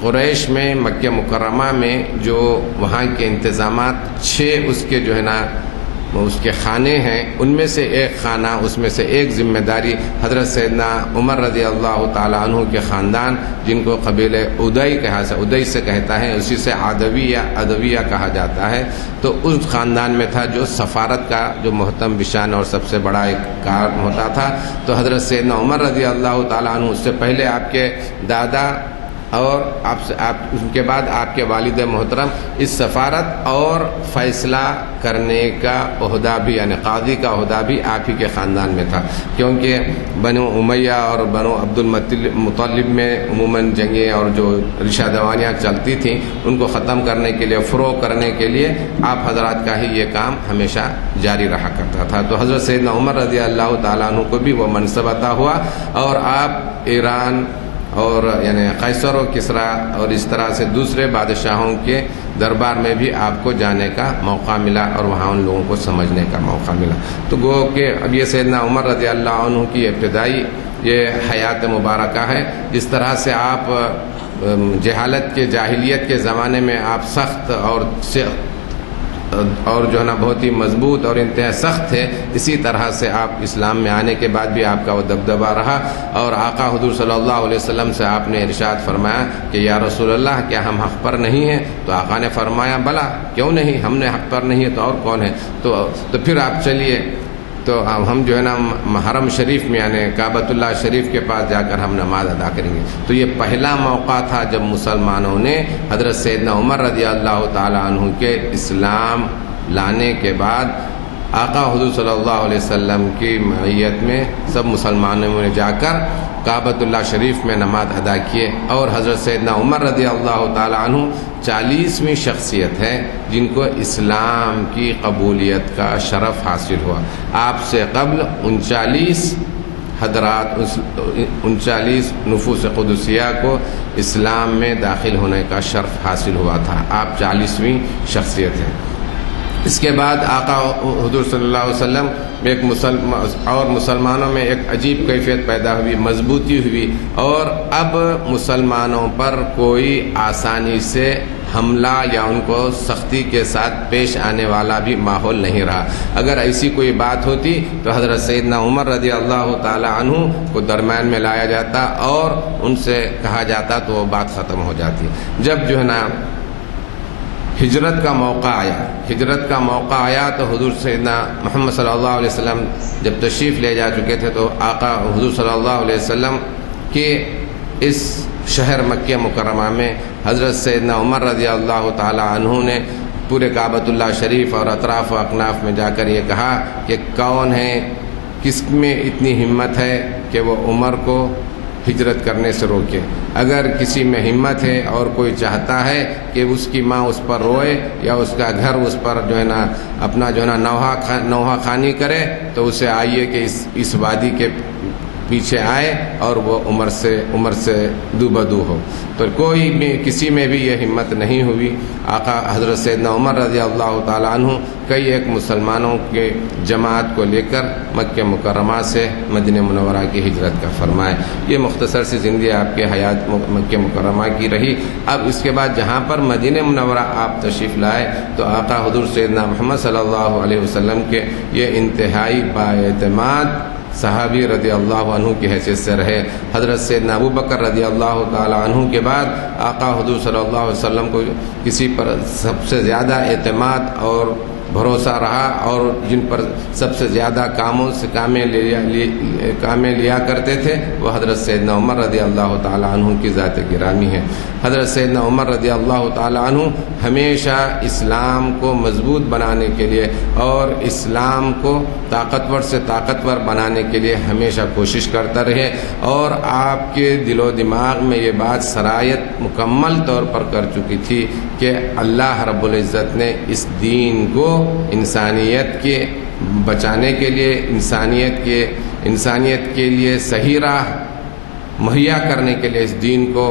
قریش میں مکہ مکرمہ میں جو وہاں کے انتظامات 6 اس کے جو ہے نا اس کے خانے ہیں، ان میں سے ایک خانہ، اس میں سے ایک ذمہ داری حضرت سیدنا عمر رضی اللہ تعالیٰ عنہ کے خاندان، جن کو قبیلہ ادئی سے کہتا ہے، اسی سے عدویہ کہا جاتا ہے، تو اس خاندان میں تھا جو سفارت کا جو محتم بشان اور سب سے بڑا ایک کام ہوتا تھا۔ تو حضرت سیدنا عمر رضی اللہ تعالیٰ عنہ، اس سے پہلے آپ کے دادا اور اس کے بعد آپ کے والد محترم، اس سفارت اور فیصلہ کرنے کا عہدہ بھی، یعنی قاضی کا عہدہ بھی آپ ہی کے خاندان میں تھا، کیونکہ بنو امیہ اور بنو عبد المطلب میں عموماً جنگیں اور جو رشا دوانیاں چلتی تھیں ان کو ختم کرنے کے لیے، فروغ کرنے کے لیے آپ حضرات کا ہی یہ کام ہمیشہ جاری رہا کرتا تھا۔ تو حضرت سیدنا عمر رضی اللہ تعالیٰ عنہ کو بھی وہ منصب عطا ہوا، اور آپ ایران اور یعنی قیصر و کسریٰ اور اس طرح سے دوسرے بادشاہوں کے دربار میں بھی آپ کو جانے کا موقع ملا اور وہاں ان لوگوں کو سمجھنے کا موقع ملا۔ تو گو کہ اب یہ سیدنا عمر رضی اللہ عنہ کی ابتدائی یہ حیات مبارکہ ہے، جس طرح سے آپ جہالت کے جاہلیت کے زمانے میں آپ سخت اور جو ہے نا بہت ہی مضبوط اور انتہائی سخت تھے، اسی طرح سے آپ اسلام میں آنے کے بعد بھی آپ کا وہ دبدبہ رہا، اور آقا حضور صلی اللہ علیہ وسلم سے آپ نے ارشاد فرمایا کہ یا رسول اللہ کیا ہم حق پر نہیں ہیں؟ تو آقا نے فرمایا بلا، کیوں نہیں، ہم نے حق پر نہیں ہے تو اور کون ہے؟ تو پھر آپ چلیے، تو ہم جو ہے نا حرم شریف میں یعنی کعبۃ اللہ شریف کے پاس جا کر ہم نماز ادا کریں گے۔ تو یہ پہلا موقع تھا جب مسلمانوں نے حضرت سیدنا عمر رضی اللہ تعالیٰ عنہ کے اسلام لانے کے بعد آقا حضور صلی اللہ علیہ وسلم کی معیت میں سب مسلمانوں نے جا کر کعبۃ اللہ شریف میں نماز ادا کیے، اور حضرت سیدنا عمر رضی اللہ تعالیٰ عنہ 40ویں شخصیت ہے جن کو اسلام کی قبولیت کا شرف حاصل ہوا۔ آپ سے قبل 39 حضرات، 39 نفوس قدسیہ کو اسلام میں داخل ہونے کا شرف حاصل ہوا تھا، آپ 40ویں شخصیت ہیں۔ اس کے بعد آقا حضور صلی اللہ علیہ وسلم ایک مسلمانوں میں ایک عجیب کیفیت پیدا ہوئی، مضبوطی ہوئی، اور اب مسلمانوں پر کوئی آسانی سے حملہ یا ان کو سختی کے ساتھ پیش آنے والا بھی ماحول نہیں رہا۔ اگر ایسی کوئی بات ہوتی تو حضرت سیدنا عمر رضی اللہ تعالی عنہ کو درمیان میں لایا جاتا اور ان سے کہا جاتا تو وہ بات ختم ہو جاتی۔ جب جو ہے نا ہجرت کا موقع آیا تو حضور سیدنا محمد صلی اللہ علیہ وسلم جب تشریف لے جا چکے تھے تو آقا حضور صلی اللہ علیہ وسلم کے اس شہر مکہ مکرمہ میں حضرت سیدنا عمر رضی اللہ تعالی عنہ نے پورے کعبۃ اللہ شریف اور اطراف و اکناف میں جا کر یہ کہا کہ کون ہے، کس میں اتنی ہمت ہے کہ وہ عمر کو ہجرت کرنے سے روکے۔ اگر کسی میں ہمت ہے اور کوئی چاہتا ہے کہ اس کی ماں اس پر روئے یا اس کا گھر اس پر جو ہے نا اپنا جو ہے نا نوحہ خانی کرے تو اسے آئیے کہ اس وادی کے پیچھے آئے اور وہ عمر سے دو بدو ہو۔ تو کسی میں بھی یہ ہمت نہیں ہوئی۔ آقا حضرت سیدنا عمر رضی اللہ تعالیٰ عنہ کئی ایک مسلمانوں کے جماعت کو لے کر مکہ مکرمہ سے مدینہ منورہ کی ہجرت کا فرمائے۔ یہ مختصر سی زندگی آپ کے حیات مکہ مکرمہ کی رہی۔ اب اس کے بعد جہاں پر مدینہ منورہ آپ تشریف لائے تو آقا حضور سیدنا محمد صلی اللہ علیہ وسلم کے یہ انتہائی بااعتماد صحابی رضی اللہ عنہ کی حیثیت سے رہے۔ حضرت سیدنا ابو بکر رضی اللہ تعالی عنہ کے بعد آقا حضور صلی اللہ علیہ وسلم کو کسی پر سب سے زیادہ اعتماد اور بھروسہ رہا اور جن پر سب سے زیادہ کامیں لیا کرتے تھے وہ حضرت سیدنا عمر رضی اللہ تعالی عنہ کی ذات گرامی ہے۔ حضرت سیدنا عمر رضی اللہ تعالی عنہ ہمیشہ اسلام کو مضبوط بنانے کے لیے اور اسلام کو طاقتور سے طاقتور بنانے کے لیے ہمیشہ کوشش کرتا رہے، اور آپ کے دل و دماغ میں یہ بات سرایت مکمل طور پر کر چکی تھی کہ اللہ رب العزت نے اس دین کو انسانیت کے بچانے کے لیے، انسانیت کے لیے صحیح راہ مہیا کرنے کے لیے اس دین کو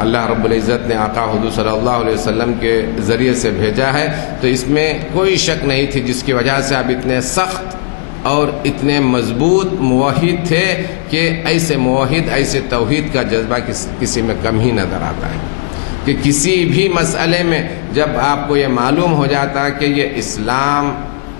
اللہ رب العزت نے آقا حضور صلی اللہ علیہ وسلم کے ذریعے سے بھیجا ہے۔ تو اس میں کوئی شک نہیں تھی، جس کی وجہ سے آپ اتنے سخت اور اتنے مضبوط موحد تھے کہ ایسے موحد، ایسے توحید کا جذبہ کسی میں کم ہی نظر آتا ہے۔ کہ کسی بھی مسئلے میں جب آپ کو یہ معلوم ہو جاتا کہ یہ اسلام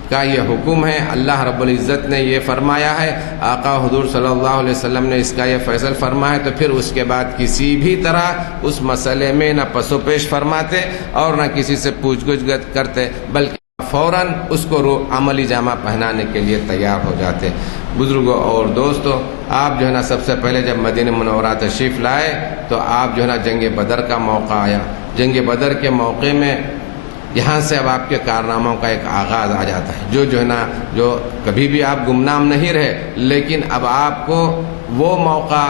کا یہ حکم ہے، اللہ رب العزت نے یہ فرمایا ہے، آقا حضور صلی اللہ علیہ وسلم نے اس کا یہ فیصل فرمایا ہے، تو پھر اس کے بعد کسی بھی طرح اس مسئلے میں نہ پس و پیش فرماتے اور نہ کسی سے پوچھ گچھ کرتے، بلکہ فوراً اس کو عملی جامہ پہنانے کے لیے تیار ہو جاتے۔ بزرگوں اور دوستوں، آپ جو ہے نا سب سے پہلے جب مدینہ منورہ تشریف لائے تو آپ جو ہے نا جنگ بدر کا موقع آیا۔ جنگ بدر کے موقع میں یہاں سے اب آپ کے کارناموں کا ایک آغاز آ جاتا ہے، جو ہے نا جو کبھی بھی آپ گمنام نہیں رہے، لیکن اب آپ کو وہ موقع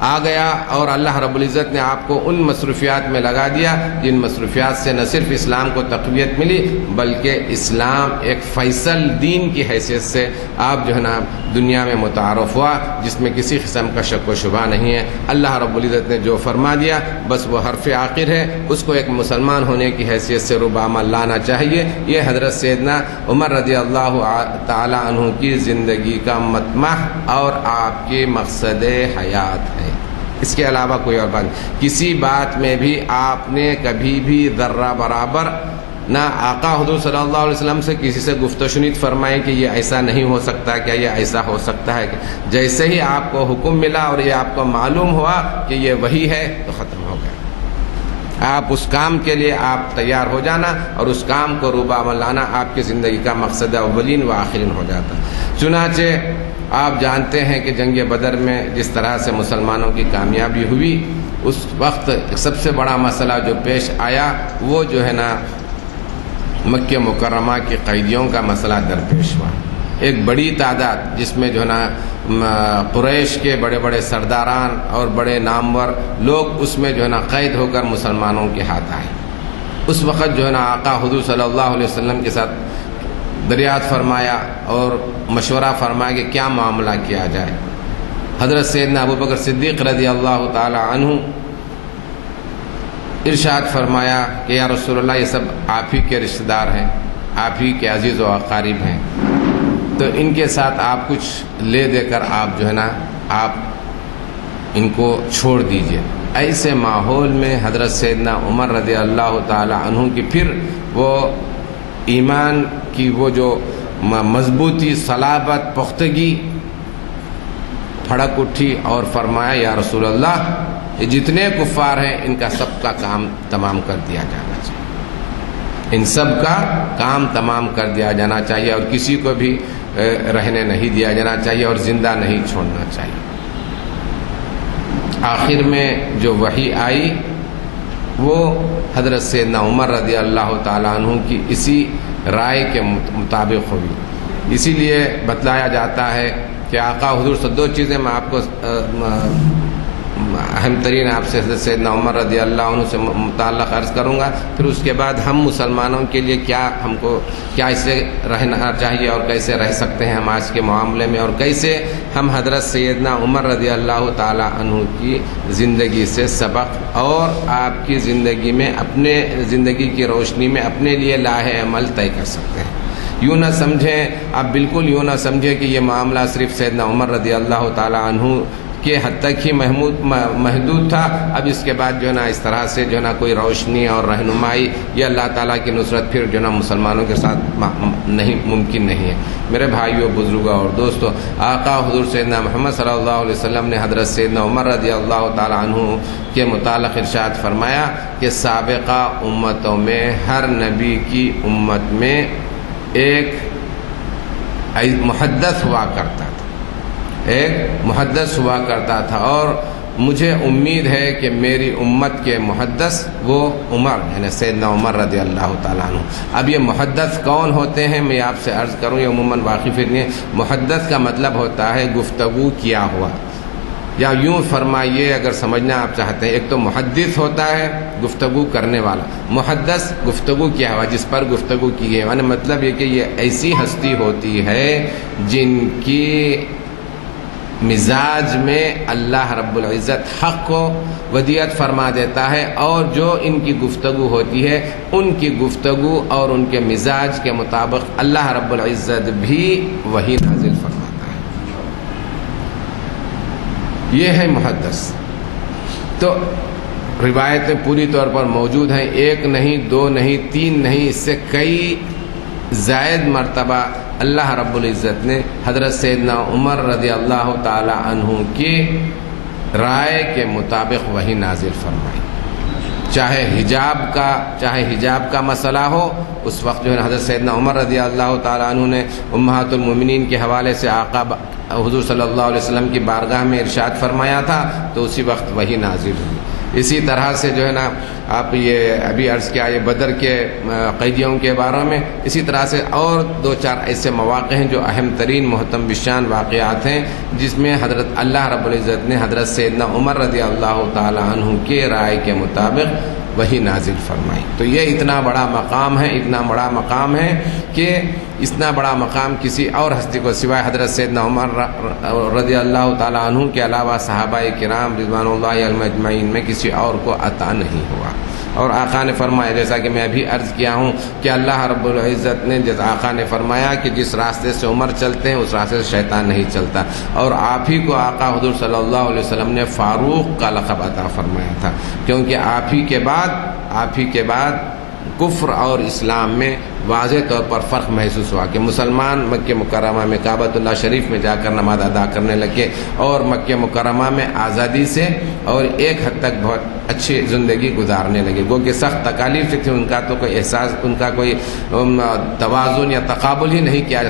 آ گیا اور اللہ رب العزت نے آپ کو ان مصروفیات میں لگا دیا جن مصروفیات سے نہ صرف اسلام کو تقویت ملی بلکہ اسلام ایک فیصل دین کی حیثیت سے آپ جو ہے نا دنیا میں متعارف ہوا، جس میں کسی قسم کا شک و شبہ نہیں ہے۔ اللہ رب العزت نے جو فرما دیا بس وہ حرف آخر ہے، اس کو ایک مسلمان ہونے کی حیثیت سے ربامہ لانا چاہیے۔ یہ حضرت سیدنا عمر رضی اللہ تعالی عنہ کی زندگی کا مطمح اور آپ کی مقصد حیات ہے، اس کے علاوہ کوئی اور بات نہیں۔ کسی بات میں بھی آپ نے کبھی بھی ذرہ برابر نہ آقا حضور صلی اللہ علیہ وسلم سے کسی سے گفت و شنید فرمائے کہ یہ ایسا نہیں ہو سکتا، کیا یہ ایسا ہو سکتا ہے؟ جیسے ہی آپ کو حکم ملا اور یہ آپ کو معلوم ہوا کہ یہ وہی ہے تو ختم ہو گیا۔ آپ اس کام کے لیے آپ تیار ہو جانا اور اس کام کو روبہ لانا آپ کی زندگی کا مقصد اولین و آخرین ہو جاتا۔ چنانچہ آپ جانتے ہیں کہ جنگ بدر میں جس طرح سے مسلمانوں کی کامیابی ہوئی، اس وقت سب سے بڑا مسئلہ جو پیش آیا وہ جو ہے نا مکہ مکرمہ کے قیدیوں کا مسئلہ درپیش ہوا۔ ایک بڑی تعداد جس میں جو ہے نا قریش کے بڑے بڑے سرداران اور بڑے نامور لوگ اس میں جو ہے نا قید ہو کر مسلمانوں کے ہاتھ آئے۔ اس وقت جو ہے نا آقا حضور صلی اللہ علیہ وسلم کے ساتھ دریافت فرمایا اور مشورہ فرمایا کہ کیا معاملہ کیا جائے۔ حضرت سیدنا ابو بکر صدیق رضی اللہ تعالی عنہ ارشاد فرمایا کہ یا رسول اللہ یہ سب آپ ہی کے رشتہ دار ہیں، آپ ہی کے عزیز و اقارب ہیں، تو ان کے ساتھ آپ کچھ لے دے کر آپ جو ہے نا آپ ان کو چھوڑ دیجئے۔ ایسے ماحول میں حضرت سیدنا عمر رضی اللہ تعالی عنہ کی پھر وہ ایمان کی وہ جو مضبوطی، صلابت، پختگی پھڑک اٹھی اور فرمایا یا رسول اللہ یہ جتنے کفار ہیں ان کا سب کا کام تمام کر دیا جانا چاہیے، ان سب کا کام تمام کر دیا جانا چاہیے اور کسی کو بھی رہنے نہیں دیا جانا چاہیے اور زندہ نہیں چھوڑنا چاہیے۔ آخر میں جو وحی آئی وہ حضرت سیدنا عمر رضی اللہ تعالیٰ عنہ کی اسی رائے کے مطابق ہوئی۔ اسی لیے بتلایا جاتا ہے کہ آقا حضور سے دو چیزیں میں آپ کو اہم ترین آپ سے حضرت سیدنا عمر رضی اللہ عنہ سے متعلق عرض کروں گا، پھر اس کے بعد ہم مسلمانوں کے لیے ہم کو کیا اسے رہنا چاہیے اور کیسے رہ سکتے ہیں ہم آج کے معاملے میں، اور کیسے ہم حضرت سیدنا عمر رضی اللہ تعالی عنہ کی زندگی سے سبق اور آپ کی زندگی میں اپنے زندگی کی روشنی میں اپنے لیے لاہ عمل طے کر سکتے ہیں۔ یوں نہ سمجھیں، آپ بالکل یوں نہ سمجھیں کہ یہ معاملہ صرف سیدنا عمر رضی اللہ تعالی عنہ کے حد تک ہی محدود تھا، اب اس کے بعد جو ہے نا اس طرح سے جو ہے نا کوئی روشنی اور رہنمائی یا اللہ تعالیٰ کی نصرت پھر جو ہے نا مسلمانوں کے ساتھ ممکن نہیں ہے۔ میرے بھائیوں، بزرگوں اور دوستوں، آقا حضور سیدنا محمد صلی اللہ علیہ وسلم نے حضرت سیدنا عمر رضی اللہ تعالی عنہ کے متعلق ارشاد فرمایا کہ سابقہ امتوں میں ہر نبی کی امت میں ایک محدث ہوا کرتا تھا، ایک محدث ہوا کرتا تھا، اور مجھے امید ہے کہ میری امت کے محدث وہ عمر یعنی سیدنا عمر رضی اللہ تعالیٰ عنہ۔ اب یہ محدث کون ہوتے ہیں میں آپ سے عرض کروں، یہ عموماً واقف نہیں ہے۔ محدث کا مطلب ہوتا ہے گفتگو کیا ہوا، یا یوں فرمائیے اگر سمجھنا آپ چاہتے ہیں، ایک تو محدث ہوتا ہے گفتگو کرنے والا، محدث گفتگو کیا ہوا جس پر گفتگو کی گئی، یعنی مطلب یہ کہ یہ ایسی ہستی ہوتی ہے جن کی مزاج میں اللہ رب العزت حق کو ودیعت فرما دیتا ہے، اور جو ان کی گفتگو ہوتی ہے ان کی گفتگو اور ان کے مزاج کے مطابق اللہ رب العزت بھی وہی نازل فرماتا ہے۔ یہ ہے محدث۔ تو روایتیں پوری طور پر موجود ہیں، ایک نہیں، دو نہیں، تین نہیں، اس سے کئی زائد مرتبہ اللہ رب العزت نے حضرت سیدنا عمر رضی اللہ تعالی عنہ کی رائے کے مطابق وحی نازل فرمائی۔ چاہے حجاب کا مسئلہ ہو، اس وقت جو ہے حضرت سیدنا عمر رضی اللہ تعالی عنہ نے امہات المومنین کے حوالے سے آقا حضور صلی اللہ علیہ وسلم کی بارگاہ میں ارشاد فرمایا تھا تو اسی وقت وحی نازل ہوئی۔ اسی طرح سے جو ہے نا آپ یہ ابھی عرض کیا یہ بدر کے قیدیوں کے بارے میں، اسی طرح سے اور دو چار ایسے مواقع ہیں جو اہم ترین محتم بشان واقعات ہیں، جس میں حضرت اللہ رب العزت نے حضرت سیدنا عمر رضی اللہ تعالی عنہ کے رائے کے مطابق وہی نازل فرمائی۔ تو یہ اتنا بڑا مقام ہے کہ اتنا بڑا مقام کسی اور ہستی کو سوائے حضرت سیدنا عمر رضی اللہ تعالی عنہ کے علاوہ صحابہ کرام رضوان اللہ علیہم اجمعین میں کسی اور کو عطا نہیں ہوا۔ اور آقا نے فرمایا، جیسا کہ میں ابھی عرض کیا ہوں کہ اللہ رب العزت نے جس آقا نے فرمایا کہ جس راستے سے عمر چلتے ہیں اس راستے سے شیطان نہیں چلتا، اور آپ ہی کو آقا حضور صلی اللہ علیہ وسلم نے فاروق کا لقب عطا فرمایا تھا، کیونکہ آپ ہی کے بعد کفر اور اسلام میں واضح طور پر فرق محسوس ہوا کہ مسلمان مکہ مکرمہ میں کعبۃ اللہ شریف میں جا کر نماز ادا کرنے لگے اور مکہ مکرمہ میں آزادی سے اور ایک حد تک بہت اچھی زندگی گزارنے لگے، گو کہ سخت تکالیف سے تھی، ان کا تو کوئی احساس، ان کا کوئی توازن یا تقابل ہی نہیں کیا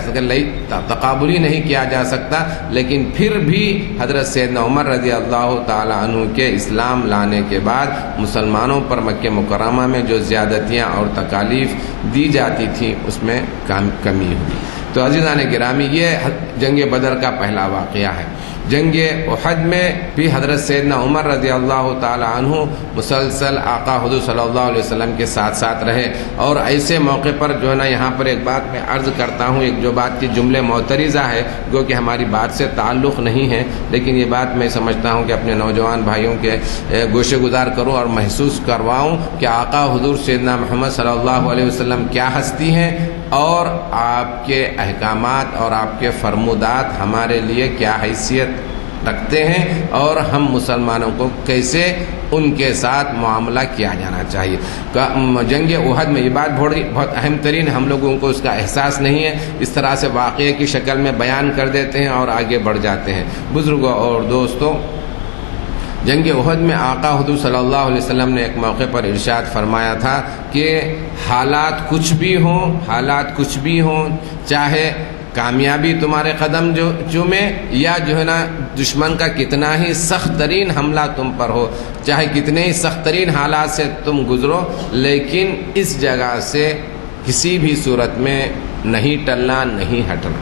جا سکتا، لیکن پھر بھی حضرت سیدنا عمر رضی اللہ تعالی عنہ کے اسلام لانے کے بعد مسلمانوں پر مکہ مکرمہ میں جو زیادتیاں اور تکالیف دی جاتی تھی اس میں کمی ہوئی۔ تو عزیزان گرامی، یہ جنگ بدر کا پہلا واقعہ ہے۔ جنگ احد میں بھی حضرت سیدنا عمر رضی اللہ تعالی عنہ مسلسل آقا حضور صلی اللہ علیہ وسلم کے ساتھ رہے، اور ایسے موقع پر جو ہے نا یہاں پر ایک بات میں عرض کرتا ہوں، ایک جو بات کی جملے معترضہ ہے جو کہ ہماری بات سے تعلق نہیں ہے، لیکن یہ بات میں سمجھتا ہوں کہ اپنے نوجوان بھائیوں کے گوشے گزار کروں اور محسوس کرواؤں کہ آقا حضور سیدنا محمد صلی اللہ علیہ وسلم کیا ہستی ہیں اور آپ کے احکامات اور آپ کے فرمودات ہمارے لیے کیا حیثیت رکھتے ہیں، اور ہم مسلمانوں کو کیسے ان کے ساتھ معاملہ کیا جانا چاہیے۔ جنگ احد میں یہ بات بہت اہم ترین، ہم لوگوں کو اس کا احساس نہیں ہے، اس طرح سے واقعے کی شکل میں بیان کر دیتے ہیں اور آگے بڑھ جاتے ہیں۔ بزرگوں اور دوستوں، جنگ احد میں آقا حضور صلی اللہ علیہ وسلم نے ایک موقع پر ارشاد فرمایا تھا کہ حالات کچھ بھی ہوں، چاہے کامیابی تمہارے قدم جو چومے یا جو ہے نا دشمن کا کتنا ہی سخت ترین حملہ تم پر ہو، چاہے کتنے ہی سخت ترین حالات سے تم گزرو، لیکن اس جگہ سے کسی بھی صورت میں نہیں ٹلنا، نہیں ہٹنا۔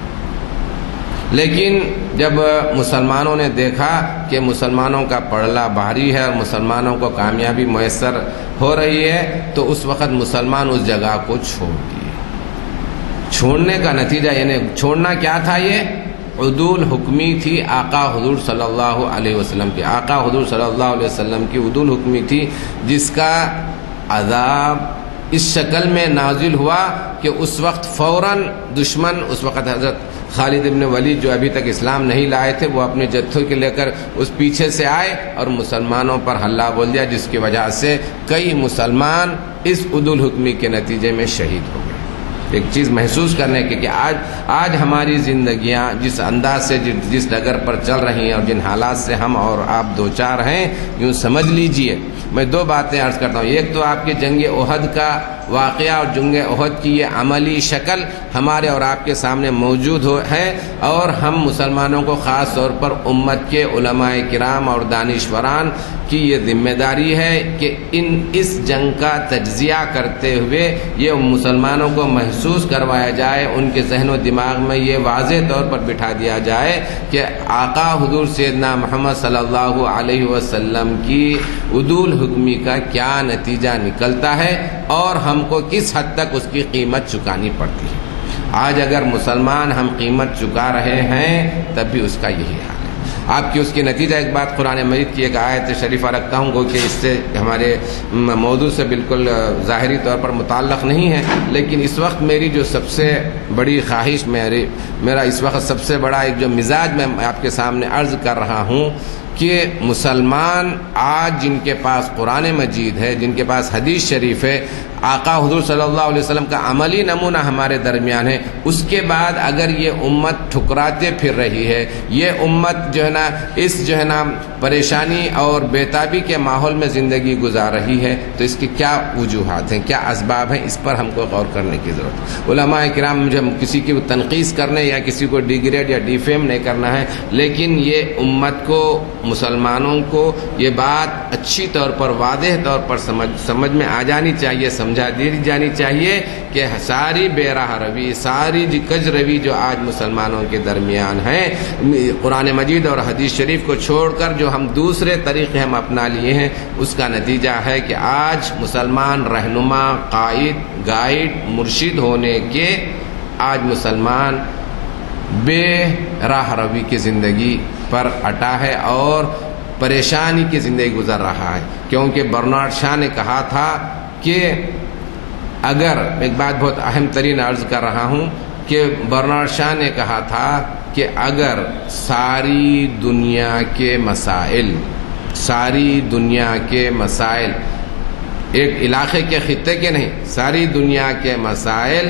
لیکن جب مسلمانوں نے دیکھا کہ مسلمانوں کا پڑلا بھاری ہے اور مسلمانوں کو کامیابی میسر ہو رہی ہے تو اس وقت مسلمان اس جگہ کو چھوڑ دیے۔ چھوڑنے کا نتیجہ یعنی چھوڑنا کیا تھا؟ یہ عدول حکمی تھی آقا حضور صلی اللہ علیہ وسلم کی، آقا حضور صلی اللہ علیہ وسلم کی عدول حکمی تھی، جس کا عذاب اس شکل میں نازل ہوا کہ اس وقت فوراً دشمن، اس وقت حضرت خالد ابن ولید جو ابھی تک اسلام نہیں لائے تھے، وہ اپنے جتھوں کے لے کر اس پیچھے سے آئے اور مسلمانوں پر حملہ بول دیا، جس کی وجہ سے کئی مسلمان اس عدول حکمی کے نتیجے میں شہید ہو گئے۔ ایک چیز محسوس کرنے کی کہ آج ہماری زندگیاں جس انداز سے جس ڈگر پر چل رہی ہیں اور جن حالات سے ہم اور آپ دو چار ہیں، یوں سمجھ لیجئے میں دو باتیں عرض کرتا ہوں۔ ایک تو آپ کے جنگ احد کا واقعہ اور جنگ احد کی یہ عملی شکل ہمارے اور آپ کے سامنے موجود ہے، اور ہم مسلمانوں کو خاص طور پر امت کے علماء کرام اور دانشوران کی یہ ذمہ داری ہے کہ اس جنگ کا تجزیہ کرتے ہوئے یہ مسلمانوں کو محسوس کروایا جائے، ان کے ذہن و دماغ میں یہ واضح طور پر بٹھا دیا جائے کہ آقا حضور سیدنا محمد صلی اللہ علیہ وسلم کی عدول حکمی کا کیا نتیجہ نکلتا ہے اور ہم کو کس حد تک اس کی قیمت چکانی پڑتی ہے۔ آج اگر مسلمان ہم قیمت چکا رہے ہیں تب بھی اس کا یہی حال ہے۔ آپ کی اس کی نتیجہ ایک بات قرآن مجید کی ایک آیت شریفہ رکھتا ہوں گو کہ اس سے ہمارے موضوع سے بالکل ظاہری طور پر متعلق نہیں ہے، لیکن اس وقت میری جو سب سے بڑی خواہش، میرا اس وقت سب سے بڑا ایک جو مزاج میں آپ کے سامنے عرض کر رہا ہوں کہ مسلمان آج جن کے پاس قرآن مجید ہے، جن کے پاس حدیث شریف ہے، آقا حضور صلی اللہ علیہ وسلم کا عملی نمونہ ہمارے درمیان ہے، اس کے بعد اگر یہ امت ٹھکراتے پھر رہی ہے، یہ امت جو ہے نا اس جو ہے نا پریشانی اور بیتابی کے ماحول میں زندگی گزار رہی ہے، تو اس کی کیا وجوہات ہیں، کیا اسباب ہیں، اس پر ہم کو غور کرنے کی ضرورت ہے۔ علماء کرام، مجھے کسی کی تنقیص کرنے یا کسی کو ڈیگریڈ یا ڈیفیم نہیں کرنا ہے، لیکن یہ امت کو، مسلمانوں کو یہ بات اچھی طور پر، واضح طور پر سمجھ میں آ جانی چاہیے، سمجھا دی جانی چاہیے کہ ساری بے راہ روی، ساری کج روی جو آج مسلمانوں کے درمیان ہے، قرآن مجید اور حدیث شریف کو چھوڑ کر جو ہم دوسرے طریقے ہم اپنا لیے ہیں، اس کا نتیجہ ہے کہ آج مسلمان رہنما، قائد، گائیڈ، مرشد ہونے کے آج مسلمان بے راہ روی کی زندگی پر اٹا ہے اور پریشانی کی زندگی گزر رہا ہے، کیونکہ برنارڈ شاہ نے کہا تھا کہ اگر، ایک بات بہت اہم ترین عرض کر رہا ہوں، کہ برنارڈ شاہ نے کہا تھا کہ اگر ساری دنیا کے مسائل ایک علاقے کے، خطے کے نہیں، ساری دنیا کے مسائل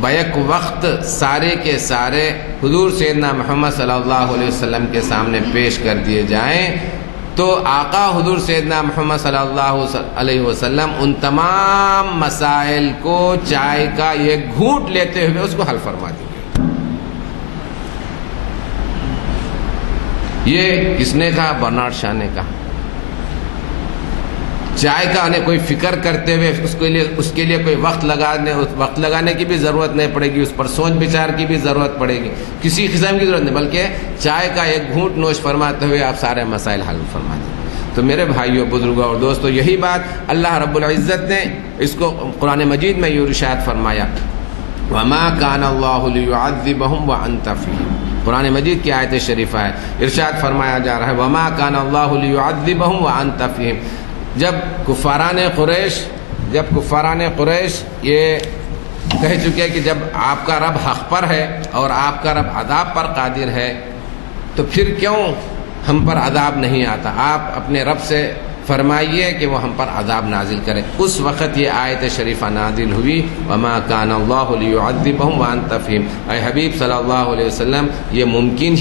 بیک وقت سارے کے سارے حضور سیدنا محمد صلی اللہ علیہ وسلم کے سامنے پیش کر دیے جائیں، تو آقا حضور سیدنا محمد صلی اللہ علیہ وسلم ان تمام مسائل کو چائے کا ایک گھونٹ لیتے ہوئے اس کو حل فرما دیں گے۔ یہ کس نے کہا؟ برنارڈ شاہ نے کہا۔ چائے کا انہیں کوئی فکر کرتے ہوئے اس کے لیے کوئی وقت لگانے کی بھی ضرورت نہیں پڑے گی، اس پر سوچ بچار کی بھی ضرورت پڑے گی، کسی قسم کی ضرورت نہیں، بلکہ چائے کا ایک گھونٹ نوش فرماتے ہوئے آپ سارے مسائل حل فرما دیں۔ تو میرے بھائیوں، بزرگوں اور دوستوں، یہی بات اللہ رب العزت نے اس کو قرآن مجید میں یہ ارشاد فرمایا، وَمَا كَانَ اللَّهُ لِيُعَذِّبَهُمْ وَأَنْتَ فِيهِمْ۔ قرآن مجید کی آیت شریفہ ہے، ارشاد فرمایا جا رہا ہے وَمَا كَانَ اللَّهُ لِيُعَذِّبَهُمْ وَأَنْتَ فِيهِمْ۔ جب کفاران قریش یہ کہہ چکے کہ جب آپ کا رب حق پر ہے اور آپ کا رب عذاب پر قادر ہے، تو پھر کیوں ہم پر عذاب نہیں آتا؟ آپ اپنے رب سے فرمائیے کہ وہ ہم پر عذاب نازل کرے۔ اس وقت یہ آیت شریفہ نازل ہوئی، وَمَا كَانَ اللَّهُ لِيُعَذِّبَهُمْ وَأَنْتَ فِيهِمْ۔ اے حبیب صلی اللہ علیہ وسلم، یہ ممکن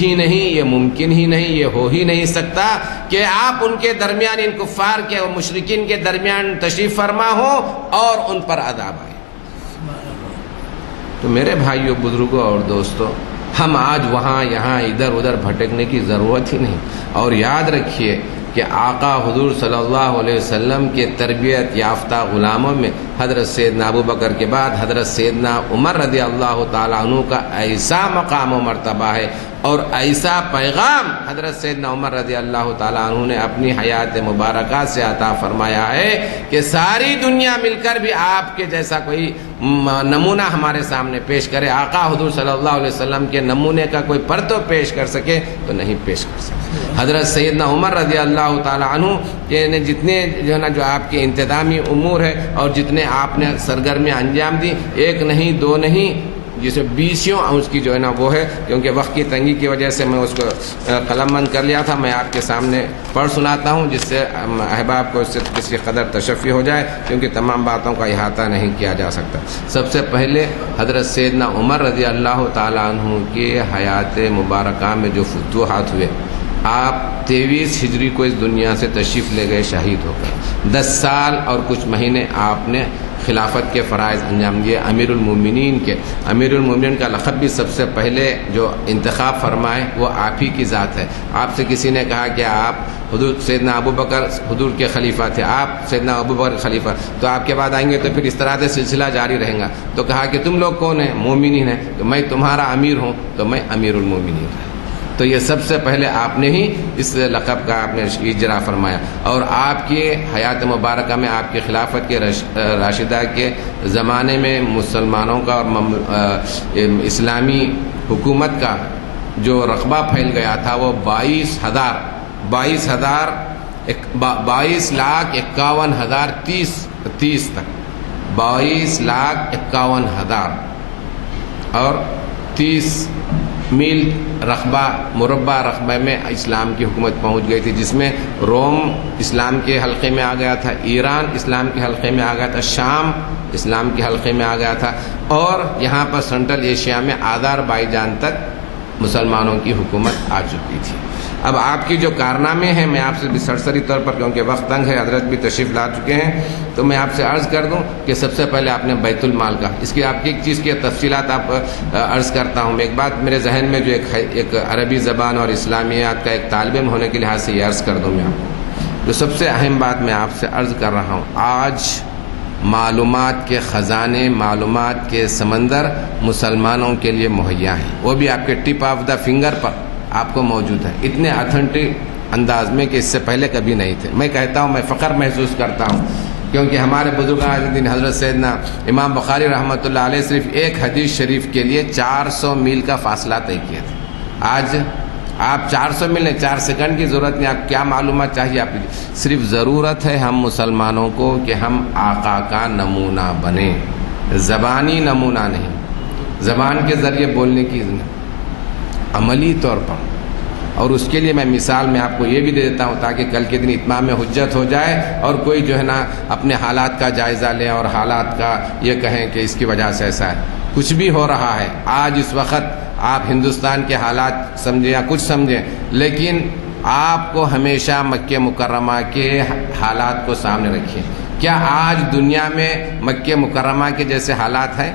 ہی نہیں، یہ ہو ہی نہیں سکتا کہ آپ ان کے درمیان، ان کفار کے اور مشرکین کے درمیان تشریف فرما ہو اور ان پر عذاب آئے۔ تو میرے بھائیوں، بزرگوں اور دوستوں، ہم آج وہاں یہاں ادھر ادھر بھٹکنے کی ضرورت ہی نہیں، اور یاد رکھیے کہ آقا حضور صلی اللہ علیہ وسلم کے تربیت یافتہ غلاموں میں حضرت سیدنا ابو بکر کے بعد حضرت سیدنا عمر رضی اللہ تعالیٰ عنہ کا ایسا مقام و مرتبہ ہے اور ایسا پیغام حضرت سیدنا عمر رضی اللہ تعالیٰ عنہ نے اپنی حیات مبارکہ سے عطا فرمایا ہے کہ ساری دنیا مل کر بھی آپ کے جیسا کوئی نمونہ ہمارے سامنے پیش کرے، آقا حضور صلی اللہ علیہ وسلم کے نمونے کا کوئی پرتو پیش کر سکے تو نہیں پیش کر سکے۔ حضرت سیدنا عمر رضی اللہ تعالیٰ عنہ کے جتنے جو آپ کے انتظامی امور ہے اور جتنے آپ نے سرگرمیاں انجام دی، ایک نہیں دو نہیں، جسے 20 اس کی جو ہے نا وہ ہے، کیونکہ وقت کی تنگی کی وجہ سے میں اس کو قلم بند کر لیا تھا، میں آپ کے سامنے پڑھ سناتا ہوں جس سے احباب کو اس سے کسی قدر تشفی ہو جائے، کیونکہ تمام باتوں کا احاطہ نہیں کیا جا سکتا۔ سب سے پہلے حضرت سیدنا عمر رضی اللہ تعالیٰ عنہ کی حیات مبارکہ میں جو فتوحات ہوئے، آپ 23 ہجری کو اس دنیا سے تشریف لے گئے شہید ہو کر، 10 سال اور کچھ مہینے آپ نے خلافت کے فرائض انجام دیے۔ امیر المومنین کا لقب بھی سب سے پہلے جو انتخاب فرمائے وہ آپ ہی کی ذات ہے۔ آپ سے کسی نے کہا کہ آپ حضور سیدنا ابو بکر حضور کے خلیفہ تھے، آپ سیدنا ابو بکر خلیفہ، تو آپ کے بعد آئیں گے تو پھر اس طرح سے سلسلہ جاری رہے گا۔ تو کہا کہ تم لوگ کون ہیں؟ مومنین ہیں، تو میں تمہارا امیر ہوں، تو میں امیر المومنین ہوں۔ تو یہ سب سے پہلے آپ نے ہی اس لقب کا آپ نے اجرا فرمایا، اور آپ کی حیات مبارکہ میں آپ کی خلافت کے راشدہ کے زمانے میں مسلمانوں کا اور اسلامی حکومت کا جو رقبہ پھیل گیا تھا وہ 22,51,030 تک، 22,51,000 اور 30 میل مربع رقبہ میں اسلام کی حکومت پہنچ گئی تھی، جس میں روم اسلام کے حلقے میں آ گیا تھا، ایران اسلام کے حلقے میں آ گیا تھا، شام اسلام کے حلقے میں آ گیا تھا، اور یہاں پر سینٹرل ایشیا میں آذربائیجان تک مسلمانوں کی حکومت آ چکی تھی۔ اب آپ کی جو کارنامے ہیں میں آپ سے بھی سرسری طور پر، کیونکہ وقت تنگ ہے، حضرت بھی تشریف لا چکے ہیں، تو میں آپ سے عرض کر دوں کہ سب سے پہلے آپ نے بیت المال کا، اس کی آپ کی ایک چیز کی تفصیلات آپ عرض کرتا ہوں۔ ایک بات میرے ذہن میں جو ایک عربی زبان اور اسلامیات کا ایک طالب علم ہونے کے لحاظ سے یہ عرض کر دوں میں آپ کو، جو سب سے اہم بات میں آپ سے عرض کر رہا ہوں، آج معلومات کے خزانے، معلومات کے سمندر مسلمانوں کے لیے مہیا ہیں، وہ بھی آپ کے ٹپ آف دا فنگر پر آپ کو موجود ہے، اتنے اتھینٹک انداز میں کہ اس سے پہلے کبھی نہیں تھے۔ میں کہتا ہوں، میں فخر محسوس کرتا ہوں، کیونکہ ہمارے بزرگان دین حضرت سیدنا امام بخاری رحمۃ اللہ علیہ صرف ایک حدیث شریف کے لیے 400 میل کا فاصلہ طے کیا تھا۔ آج آپ 400 میل نہیں، 4 سیکنڈ کی ضرورت نہیں، آپ کیا معلومات چاہیے آپ کی، صرف ضرورت ہے ہم مسلمانوں کو کہ ہم آقا کا نمونہ بنیں، زبانی نمونہ نہیں، زبان کے ذریعے بولنے کی نہیں، عملی طور پر۔ اور اس کے لیے میں مثال میں آپ کو یہ بھی دے دیتا ہوں تاکہ کل کے دن اتمام حجت ہو جائے اور کوئی جو ہے نا اپنے حالات کا جائزہ لے اور حالات کا یہ کہیں کہ اس کی وجہ سے ایسا ہے۔ کچھ بھی ہو رہا ہے آج اس وقت، آپ ہندوستان کے حالات سمجھیں یا کچھ سمجھیں، لیکن آپ کو ہمیشہ مکہ مکرمہ کے حالات کو سامنے رکھیں۔ کیا آج دنیا میں مکہ مکرمہ کے جیسے حالات ہیں؟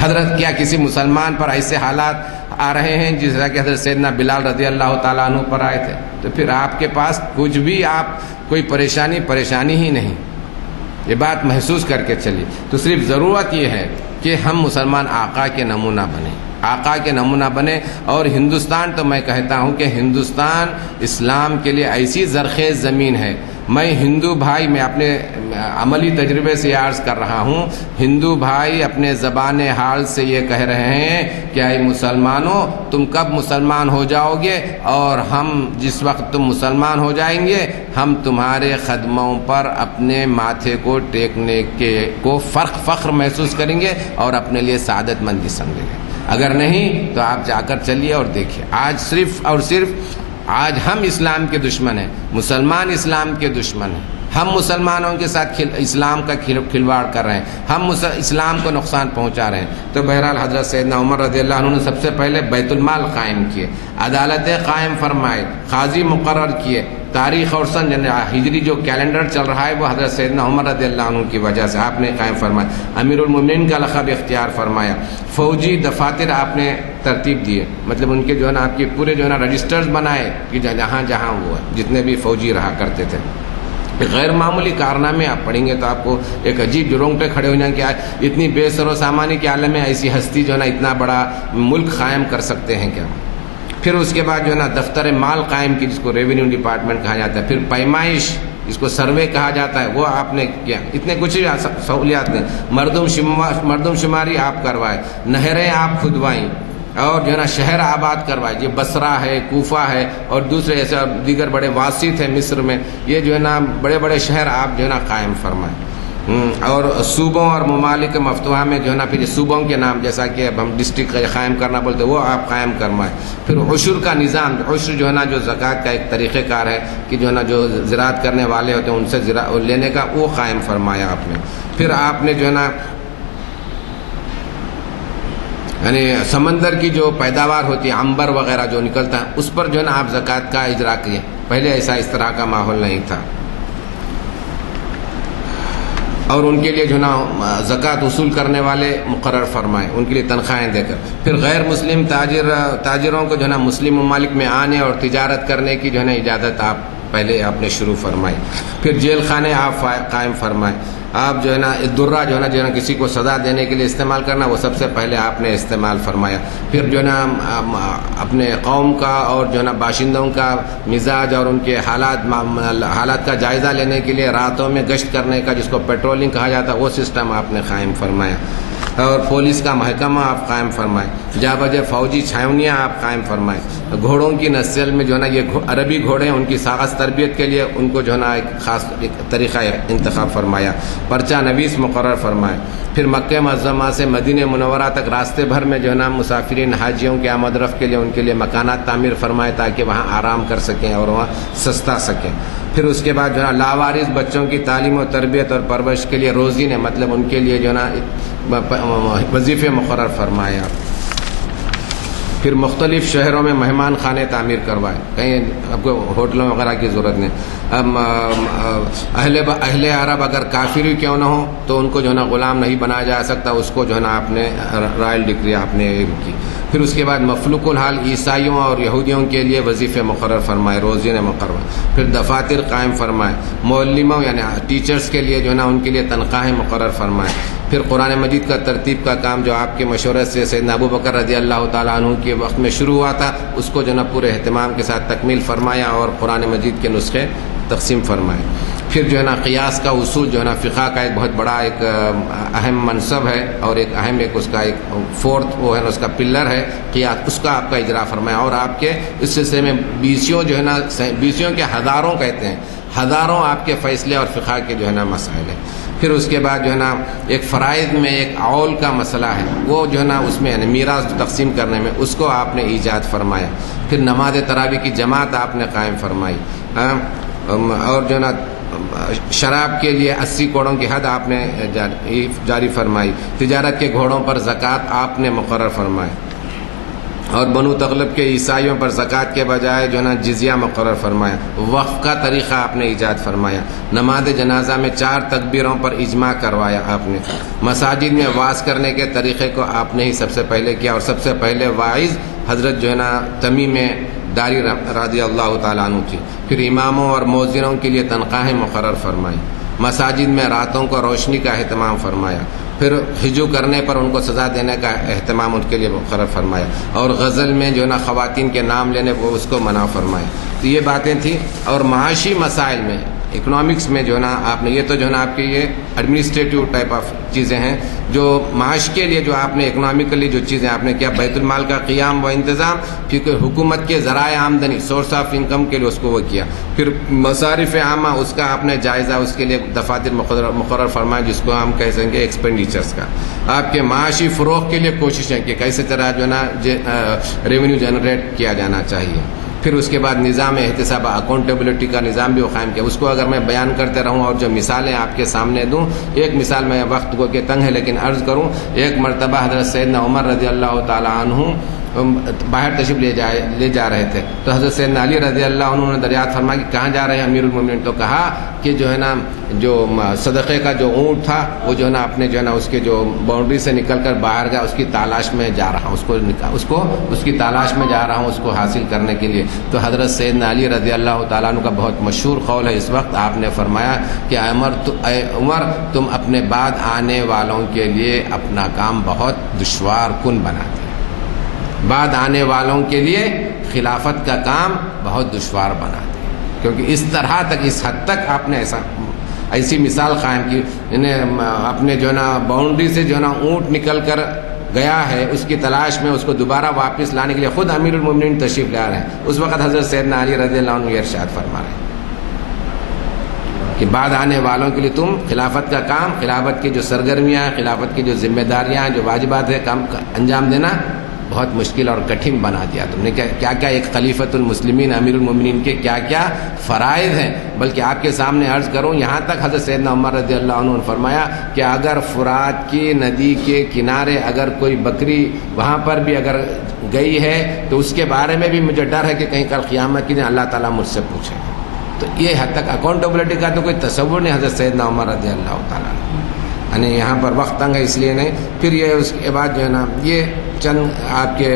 حضرت کیا کسی مسلمان پر ایسے حالات آ رہے ہیں جیسا کہ حضرت سیدنا بلال رضی اللہ تعالیٰ عنہ پر آئے تھے؟ تو پھر آپ کے پاس کچھ بھی، آپ کوئی پریشانی ہی نہیں، یہ بات محسوس کر کے چلیے۔ تو صرف ضرورت یہ ہے کہ ہم مسلمان آقا کے نمونہ بنیں، آقا کے نمونہ بنیں۔ اور ہندوستان، تو میں کہتا ہوں کہ ہندوستان اسلام کے لیے ایسی زرخیز زمین ہے۔ میں ہندو بھائی، میں اپنے عملی تجربے سے عرض کر رہا ہوں، ہندو بھائی اپنے زبان حال سے یہ کہہ رہے ہیں کہ اے مسلمانوں، تم کب مسلمان ہو جاؤ گے، اور ہم جس وقت تم مسلمان ہو جائیں گے ہم تمہارے قدموں پر اپنے ماتھے کو ٹیکنے کو فخر محسوس کریں گے اور اپنے لیے سعادت مندی سمجھیں گے۔ اگر نہیں تو آپ جا کر چلیے اور دیکھیے، آج صرف اور صرف آج ہم اسلام کے دشمن ہیں، مسلمان اسلام کے دشمن ہیں، ہم مسلمانوں کے ساتھ اسلام کا کھلواڑ کر رہے ہیں، ہم اسلام کو نقصان پہنچا رہے ہیں۔ تو بہرحال حضرت سیدنا عمر رضی اللہ عنہ نے سب سے پہلے بیت المال قائم کیے، عدالتیں قائم فرمائے، قاضی مقرر کیے۔ تاریخ اور سن ہجری جو کیلنڈر چل رہا ہے وہ حضرت سیدنا عمر رضی اللہ عنہ کی وجہ سے آپ نے قائم فرمایا، امیر المومنین کا لقب اختیار فرمایا، فوجی دفاتر آپ نے ترتیب دیے، مطلب ان کے جو ہے نا آپ کے پورے جو ہے نا رجسٹرز بنائے کہ جہاں جہاں وہ ہے جتنے بھی فوجی رہا کرتے تھے۔ غیر معمولی کارنامے آپ پڑھیں گے تو آپ کو ایک عجیب جو رونگٹے کھڑے ہو جائیں کہ اتنی بے سر و سامانی کے عالم میں ایسی ہستی جو ہے نا اتنا بڑا ملک قائم کر سکتے ہیں کیا؟ پھر اس کے بعد جو ہے نا دفتر مال قائم کی، جس کو ریونیو ڈپارٹمنٹ کہا جاتا ہے، پھر پیمائش جس کو سروے کہا جاتا ہے وہ آپ نے کیا، اتنے کچھ سہولیات نے، مردم شماری آپ کروائے، نہریں آپ کھدوائیں، اور جو ہے نا شہر آباد کروائے، یہ بصرہ ہے، کوفہ ہے، اور دوسرے ایسے دیگر بڑے واسط ہیں مصر میں، یہ جو ہے نا بڑے بڑے شہر آپ جو ہے نا قائم فرمائیں۔ اور صوبوں اور ممالک مفتوحہ میں جو ہے نا پھر صوبوں کے نام، جیسا کہ اب ہم ڈسٹرکٹ قائم کرنا بولتے وہ آپ قائم کروائیں۔ پھر عشر کا نظام، عشر جو ہے نا جو زکوٰۃ کا ایک طریقہ کار ہے کہ جو ہے نا جو زراعت کرنے والے ہوتے ہیں ان سے لینے کا، وہ قائم فرمایا آپ نے۔ پھر آپ نے جو ہے نا یعنی سمندر کی جو پیداوار ہوتی ہے، عنبر وغیرہ جو نکلتا ہے، اس پر جو ہے نا آپ زکوٰۃ کا اجرا کیے۔ پہلے ایسا اس طرح کا ماحول نہیں تھا، اور ان کے لیے جو ہے نا زکوٰۃ وصول کرنے والے مقرر فرمائے، ان کے لیے تنخواہیں دے کر۔ پھر غیر مسلم تاجروں کو جو ہے نا مسلم ممالک میں آنے اور تجارت کرنے کی جو ہے نا اجازت آپ نے شروع فرمائی۔ پھر جیل خانے آپ قائم فرمائے۔ آپ جو ہے نا درہ جو ہے نا کسی کو سزا دینے کے لیے استعمال کرنا، وہ سب سے پہلے آپ نے استعمال فرمایا۔ پھر جو ہے نا اپنے قوم کا اور جو ہے نا باشندوں کا مزاج اور ان کے حالات کا جائزہ لینے کے لیے راتوں میں گشت کرنے کا، جس کو پیٹرولنگ کہا جاتا ہے، وہ سسٹم آپ نے قائم فرمایا۔ اور پولیس کا محکمہ آپ قائم فرمائیں، جا بجے فوجی چھاؤنیاں آپ قائم فرمائیں، گھوڑوں کی نسل میں جو ہے نا یہ عربی گھوڑے ہیں ان کی ساغز تربیت کے لیے ان کو جو ہے نا ایک خاص طریقہ انتخاب فرمایا، پرچہ نویس مقرر فرمائے، پھر مکہ معظمہ سے مدینہ منورہ تک راستے بھر میں جو ہے نا مسافرین حاجیوں کے آمد رفت کے لیے ان کے لیے مکانات تعمیر فرمائے تاکہ وہاں آرام کر سکیں اور وہاں سستا سکیں۔ پھر اس کے بعد جو ہے نا لاوارث بچوں کی تعلیم و تربیت اور پرورش کے لیے روزی نے مطلب ان کے لیے جو ہے نا وظیفے مقرر فرمایا۔ پھر مختلف شہروں میں مہمان خانے تعمیر کروائے، کہیں آپ کو ہوٹلوں وغیرہ کی ضرورت نہیں۔ اہل عرب اگر کافری کیوں نہ ہو تو ان کو جو ہے نا غلام نہیں بنایا جا سکتا، اس کو جو ہے نا آپ نے رائل ڈگری آپ نے کی۔ پھر اس کے بعد مفلوق الحال عیسائیوں اور یہودیوں کے لیے وظیفے مقرر فرمائے، روزی نے مقرر، پھر دفاتر قائم فرمائے، معلموں یعنی ٹیچرز کے لیے جو ہے نا ان کے لیے تنخواہیں مقرر فرمائے۔ پھر قرآن مجید کا ترتیب کا کام جو آپ کے مشورے سے سیدنا ابو بکر رضی اللہ تعالیٰ عنہ کے وقت میں شروع ہوا تھا اس کو جو ہے نا پورے اہتمام کے ساتھ تکمیل فرمایا اور قرآن مجید کے نسخے تقسیم فرمائے۔ پھر جو ہے نا قیاس کا اصول جو ہے نا فقہ کا ایک بہت بڑا ایک اہم منصب ہے اور ایک اہم ایک اس کا ایک فورتھ وہ ہے نا اس کا پلر ہے قیاس، اس کا آپ کا اجرا فرمایا، اور آپ کے اس سلسلے میں بیسیوں جو ہے نا بیسیوں کے ہزاروں کہتے ہیں، ہزاروں آپ کے فیصلے اور فقہ کے جو ہے نا مسائل ہیں۔ پھر اس کے بعد جو ہے نا ایک فرائض میں ایک اول کا مسئلہ ہے وہ جو ہے نا اس میں یعنی میراث تقسیم کرنے میں اس کو آپ نے ایجاد فرمایا۔ پھر نماز تراویح کی جماعت آپ نے قائم فرمائی، اور جو ہے نا شراب کے لیے 80 کوڑوں کی حد آپ نے جاری فرمائی۔ تجارت کے گھوڑوں پر زکوٰۃ آپ نے مقرر فرمائی، اور بنو تغلب کے عیسائیوں پر زکوٰۃ کے بجائے جو ہے نا جزیہ مقرر فرمایا۔ وقف کا طریقہ آپ نے ایجاد فرمایا۔ نماز جنازہ میں 4 تکبیروں پر اجماع کروایا آپ نے۔ مساجد میں واعظ کرنے کے طریقے کو آپ نے ہی سب سے پہلے کیا، اور سب سے پہلے واعظ حضرت جو ہے نا تمیم داری رضی اللہ تعالیٰ عنہ تھی۔ پھر اماموں اور مؤذنوں کے لیے تنخواہیں مقرر فرمائی۔ مساجد میں راتوں کو روشنی کا اہتمام فرمایا۔ پھر ہجو کرنے پر ان کو سزا دینے کا اہتمام ان کے لیے مقرر فرمایا، اور غزل میں جو ہے نا خواتین کے نام لینے کو اس کو منع فرمایا۔ تو یہ باتیں تھیں، اور معاشی مسائل میں اکنامکس میں جو ہے نا آپ نے یہ تو جو ہے نا آپ کے یہ ایڈمنسٹریٹو ٹائپ آف چیزیں ہیں جو معاش کے لیے جو آپ نے اکنامیکلی جو چیزیں آپ نے کیا، بیت المال کا قیام و انتظام، کیونکہ حکومت کے ذرائع آمدنی سورس آف انکم کے لیے اس کو وہ کیا۔ پھر مصارف عامہ اس کا آپ نے جائزہ اس کے لیے دفاتر مقرر فرمایا جس کو ہم کہہ سکیں گے ایکسپینڈیچرز کا۔ آپ کے معاشی فروغ کے لیے کوششیں کہ کیسے طرح جو ہے نا ریونیو جنریٹ کیا جانا چاہیے۔ پھر اس کے بعد نظام احتساب اکاؤنٹیبلٹی کا نظام بھی وہ قائم کیا۔ اس کو اگر میں بیان کرتے رہوں اور جو مثالیں آپ کے سامنے دوں، ایک مثال میں وقت کو کہ تنگ ہے لیکن عرض کروں، ایک مرتبہ حضرت سیدنا عمر رضی اللہ تعالیٰ عنہ باہر تشریف لے جا رہے تھے، تو حضرت سیدنا علی رضی اللہ عنہ نے دریافت فرمایا کہ کہاں جا رہے ہیں امیر المومنین؟ تو کہا کہ جو ہے نا جو صدقے کا جو اونٹ تھا وہ جو ہے نا اپنے جو ہے نا اس کے جو باؤنڈری سے نکل کر باہر گیا، اس کی تلاش میں جا رہا ہوں، اس کی تلاش میں جا رہا ہوں اس کو حاصل کرنے کے لیے۔ تو حضرت سیدنا علی رضی اللہ تعالیٰ عنہ کا بہت مشہور قول ہے اس وقت، آپ نے فرمایا کہ اے عمر تم اپنے بعد آنے والوں کے لیے اپنا کام بہت دشوار کن بنا دیں، بعد آنے والوں کے لیے خلافت کا کام بہت دشوار بنا دیں، کیونکہ اس طرح تک اس حد تک آپ نے ایسی مثال قائم کی، اپنے جو ہے نا باؤنڈری سے جو ہے نا اونٹ نکل کر گیا ہے، اس کی تلاش میں اس کو دوبارہ واپس لانے کے لیے خود امیر المومنین تشریف لا رہے ہیں۔ اس وقت حضرت سیدنا علی رضی اللہ عنہ یہ ارشاد فرما رہے ہیں کہ بعد آنے والوں کے لیے تم خلافت کا کام، خلافت کی جو سرگرمیاں ہیں، خلافت کی جو ذمہ داریاں ہیں، جو واجبات ہیں، کام انجام دینا بہت مشکل اور کٹھن بنا دیا تم نے۔ کیا کیا ایک خلیفۃ المسلمین امیر المومنین کے کیا کیا فرائض ہیں، بلکہ آپ کے سامنے عرض کروں یہاں تک حضرت سیدنا عمر رضی اللہ عنہ نے فرمایا کہ اگر فرات کی ندی کے کنارے اگر کوئی بکری وہاں پر بھی اگر گئی ہے تو اس کے بارے میں بھی مجھے ڈر ہے کہ کہیں کل قیامت کے دن اللہ تعالیٰ مجھ سے پوچھے گا۔ تو یہ حد تک اکاؤنٹیبلٹی کا تو کوئی تصور نہیں حضرت سیدنا عمر رضی اللہ تعالیٰ عنہ، یعنی یہاں پر وقت تنگ ہے اس لیے نہیں۔ پھر یہ اس کے بعد جو ہے نا یہ چند آپ کے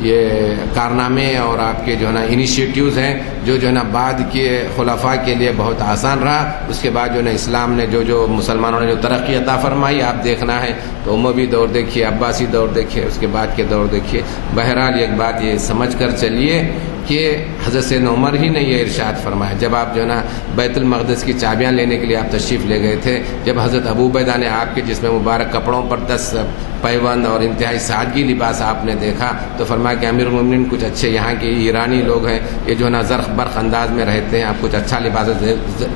یہ کارنامے اور آپ کے جو ہے نا انیشیٹیوز ہیں جو ہے نا بعد کے خلفاء کے لیے بہت آسان رہا۔ اس کے بعد جو ہے نا اسلام نے جو مسلمانوں نے جو ترقی عطا فرمائی آپ دیکھنا ہے تو اموی دور دیکھیے، عباسی دور دیکھیے، اس کے بعد کے دور دیکھیے۔ بہرحال ایک بات یہ سمجھ کر چلیے کہ حضرت سیدنا عمر ہی نے یہ ارشاد فرمایا جب آپ جو ہے نا بیت المقدس کی چابیاں لینے کے لیے آپ تشریف لے گئے تھے، جب حضرت ابو عبیدہ نے آپ کے جسم مبارک کپڑوں پر 10 پیوند اور انتہائی سادگی لباس آپ نے دیکھا تو فرمایا کہ امیر المومنین کچھ اچھے یہاں کے ایرانی لوگ ہیں، یہ جو ہے نا زرخ برق انداز میں رہتے ہیں، آپ کچھ اچھا لباس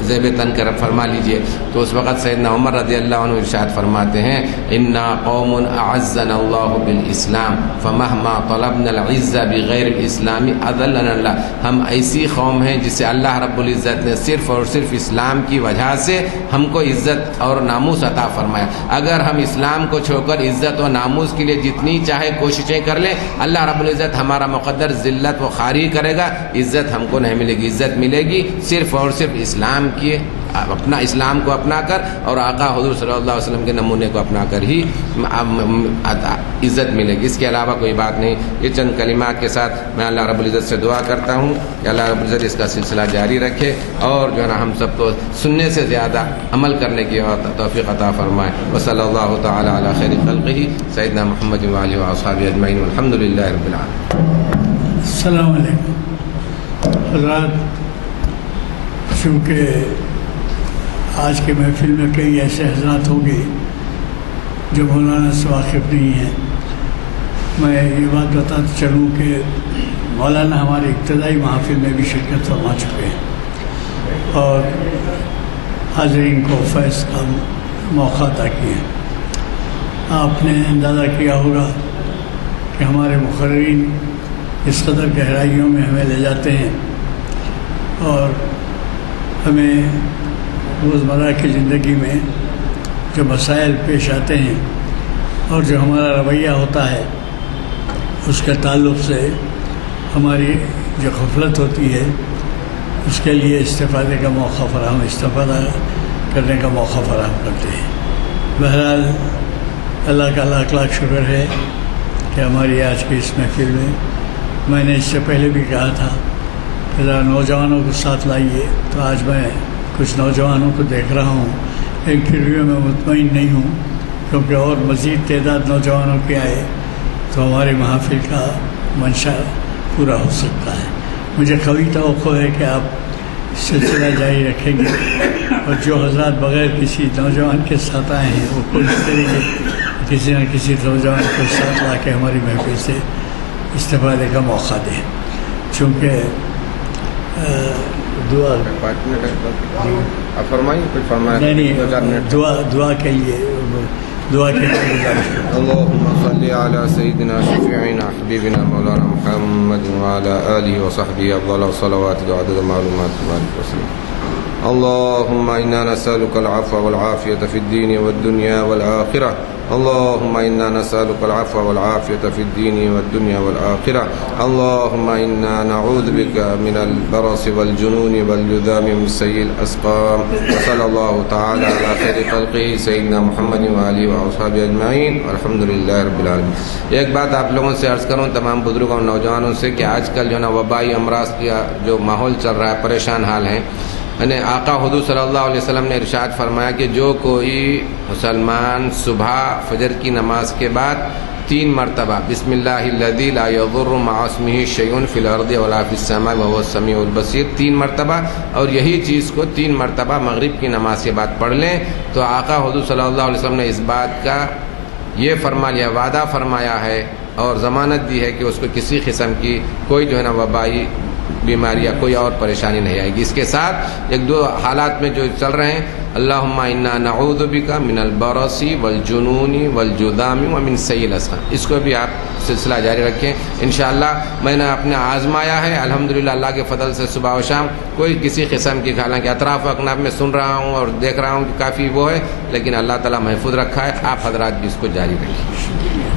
زیب تن کر فرما لیجئے۔ تو اس وقت سیدنا عمر رضی اللہ عنہ ارشاد فرماتے ہیں انا قوم اعزنا اللہ بالاسلام فمہما طلبنا العزہ بغیر الاسلام اذلنا اللہ، ہم ایسی قوم ہیں جسے اللہ رب العزت نے صرف اور صرف اسلام کی وجہ سے ہم کو عزت اور ناموس عطا فرمایا۔ اگر ہم اسلام کو چھوڑ کر عزت و ناموس کے لیے جتنی چاہے کوششیں کر لیں، اللہ رب العزت ہمارا مقدر ذلت و خاری کرے گا، عزت ہم کو نہیں ملے گی۔ عزت ملے گی صرف اور صرف اسلام کی اپنا اسلام کو اپنا کر اور آقا حضور صلی اللہ علیہ وسلم کے نمونے کو اپنا کر ہی عزت ملے گی، اس کے علاوہ کوئی بات نہیں۔ یہ چند کلمات کے ساتھ میں اللہ رب العزت سے دعا کرتا ہوں کہ اللہ رب العزت اس کا سلسلہ جاری رکھے اور جو ہے نا ہم سب کو سننے سے زیادہ عمل کرنے کی توفیق عطا فرمائے۔ وصلی اللہ تعالی علی خیر خلقہ سیدنا محمد وآلہ وأصحابہ اجمعین والحمد للہ رب العالمین۔ السلام علیکم حضرات، چونکہ آج کے محفل میں کئی ایسے حضرات ہوں گے جو مولانا سے واقف نہیں ہیں، میں یہ بات بتاتا چلوں کہ مولانا ہمارے ابتدائی محافل میں بھی شرکت فرما چکے ہیں اور حاضرین کو فیض کا موقع عطا کیا ہے۔ آپ نے اندازہ کیا ہوگا کہ ہمارے مقررین اس قدر گہرائیوں میں ہمیں لے جاتے ہیں اور ہمیں روزمرہ کی زندگی میں جو مسائل پیش آتے ہیں اور جو ہمارا رویہ ہوتا ہے اس کے تعلق سے ہماری جو غفلت ہوتی ہے اس کے لیے استفادے کا موقع استفادہ کرنے کا موقع فراہم کرتے ہیں۔ بہرحال اللہ کا لاکھ لاکھ شکر ہے کہ ہماری آج کی اس محفل میں نے اس سے پہلے بھی کہا تھا کہ ذرا نوجوانوں کو ساتھ لائیے، تو آج میں کچھ نوجوانوں کو دیکھ رہا ہوں، ایک انٹرویو میں مطمئن نہیں ہوں کیونکہ اور مزید تعداد نوجوانوں کی آئے تو ہمارے محافل کا منشا پورا ہو سکتا ہے۔ مجھے قوی توقع ہے کہ آپ سلسلہ جاری رکھیں گے اور جو حضرات بغیر کسی نوجوان کے ساتھ آئے ہیں وہ کوشش کریں گے کسی نہ کسی نوجوان کو ساتھ لا کے ہماری محفل سے استفادے کا موقع دیں، چونکہ دعا دعا کے لیے اللهم صل على سيدنا شفيعنا حبيبنا مولانا محمد وعلى آله وصحبه أفضل الصلوات وعدد معلومات وسلم. اللهم إنا نسألك العفو والعافية في الدين والدنيا والآخرة. اللهم إنا نسألك العفو والعافية في الدين والدنيا والآخرة. اللهم إنا نعوذ بك من البرص والجنون والجذام من سيء الأسقام. وصلى الله تعالى على خير خلقه سيدنا محمد وآله وأصحابه أجمعين والحمد لله رب العالمين. ایک بات آپ لوگوں سے عرض کروں تمام بزرگوں اور نوجوانوں سے کہ آج کل جو نا وبائی امراض کا جو ماحول چل رہا ہے پریشان حال ہیں، یعنی آقا حضور صلی اللہ علیہ وسلم نے ارشاد فرمایا کہ جو کوئی مسلمان صبح فجر کی نماز کے بعد 3 مرتبہ بسم اللہ الذی لا یضر مع اسمہ شیء فی الارض ولا فی السماء وهو السمیع البصیر 3 مرتبہ اور یہی چیز کو 3 مرتبہ مغرب کی نماز کے بعد پڑھ لیں تو آقا حضور صلی اللہ علیہ وسلم نے اس بات کا یہ فرما لیا، وعدہ فرمایا ہے اور ضمانت دی ہے کہ اس کو کسی قسم کی کوئی جو ہے نا وبائی بیماری یا کوئی اور پریشانی نہیں آئے گی۔ اس کے ساتھ ایک دو حالات میں جو چل رہے ہیں، اللہم انا نعوذ بک من البرص والجنون والجذام ومن سیء الاسقام، اس کو بھی آپ سلسلہ جاری رکھیں انشاءاللہ۔ میں نے اپنے آزمایا ہے الحمدللہ اللہ کے فضل سے صبح و شام کوئی کسی قسم کی، حالانکہ اطراف و اکناف میں سن رہا ہوں اور دیکھ رہا ہوں کہ کافی وہ ہے، لیکن اللہ تعالیٰ محفوظ رکھا ہے۔ آپ حضرات بھی اس کو جاری رکھیں۔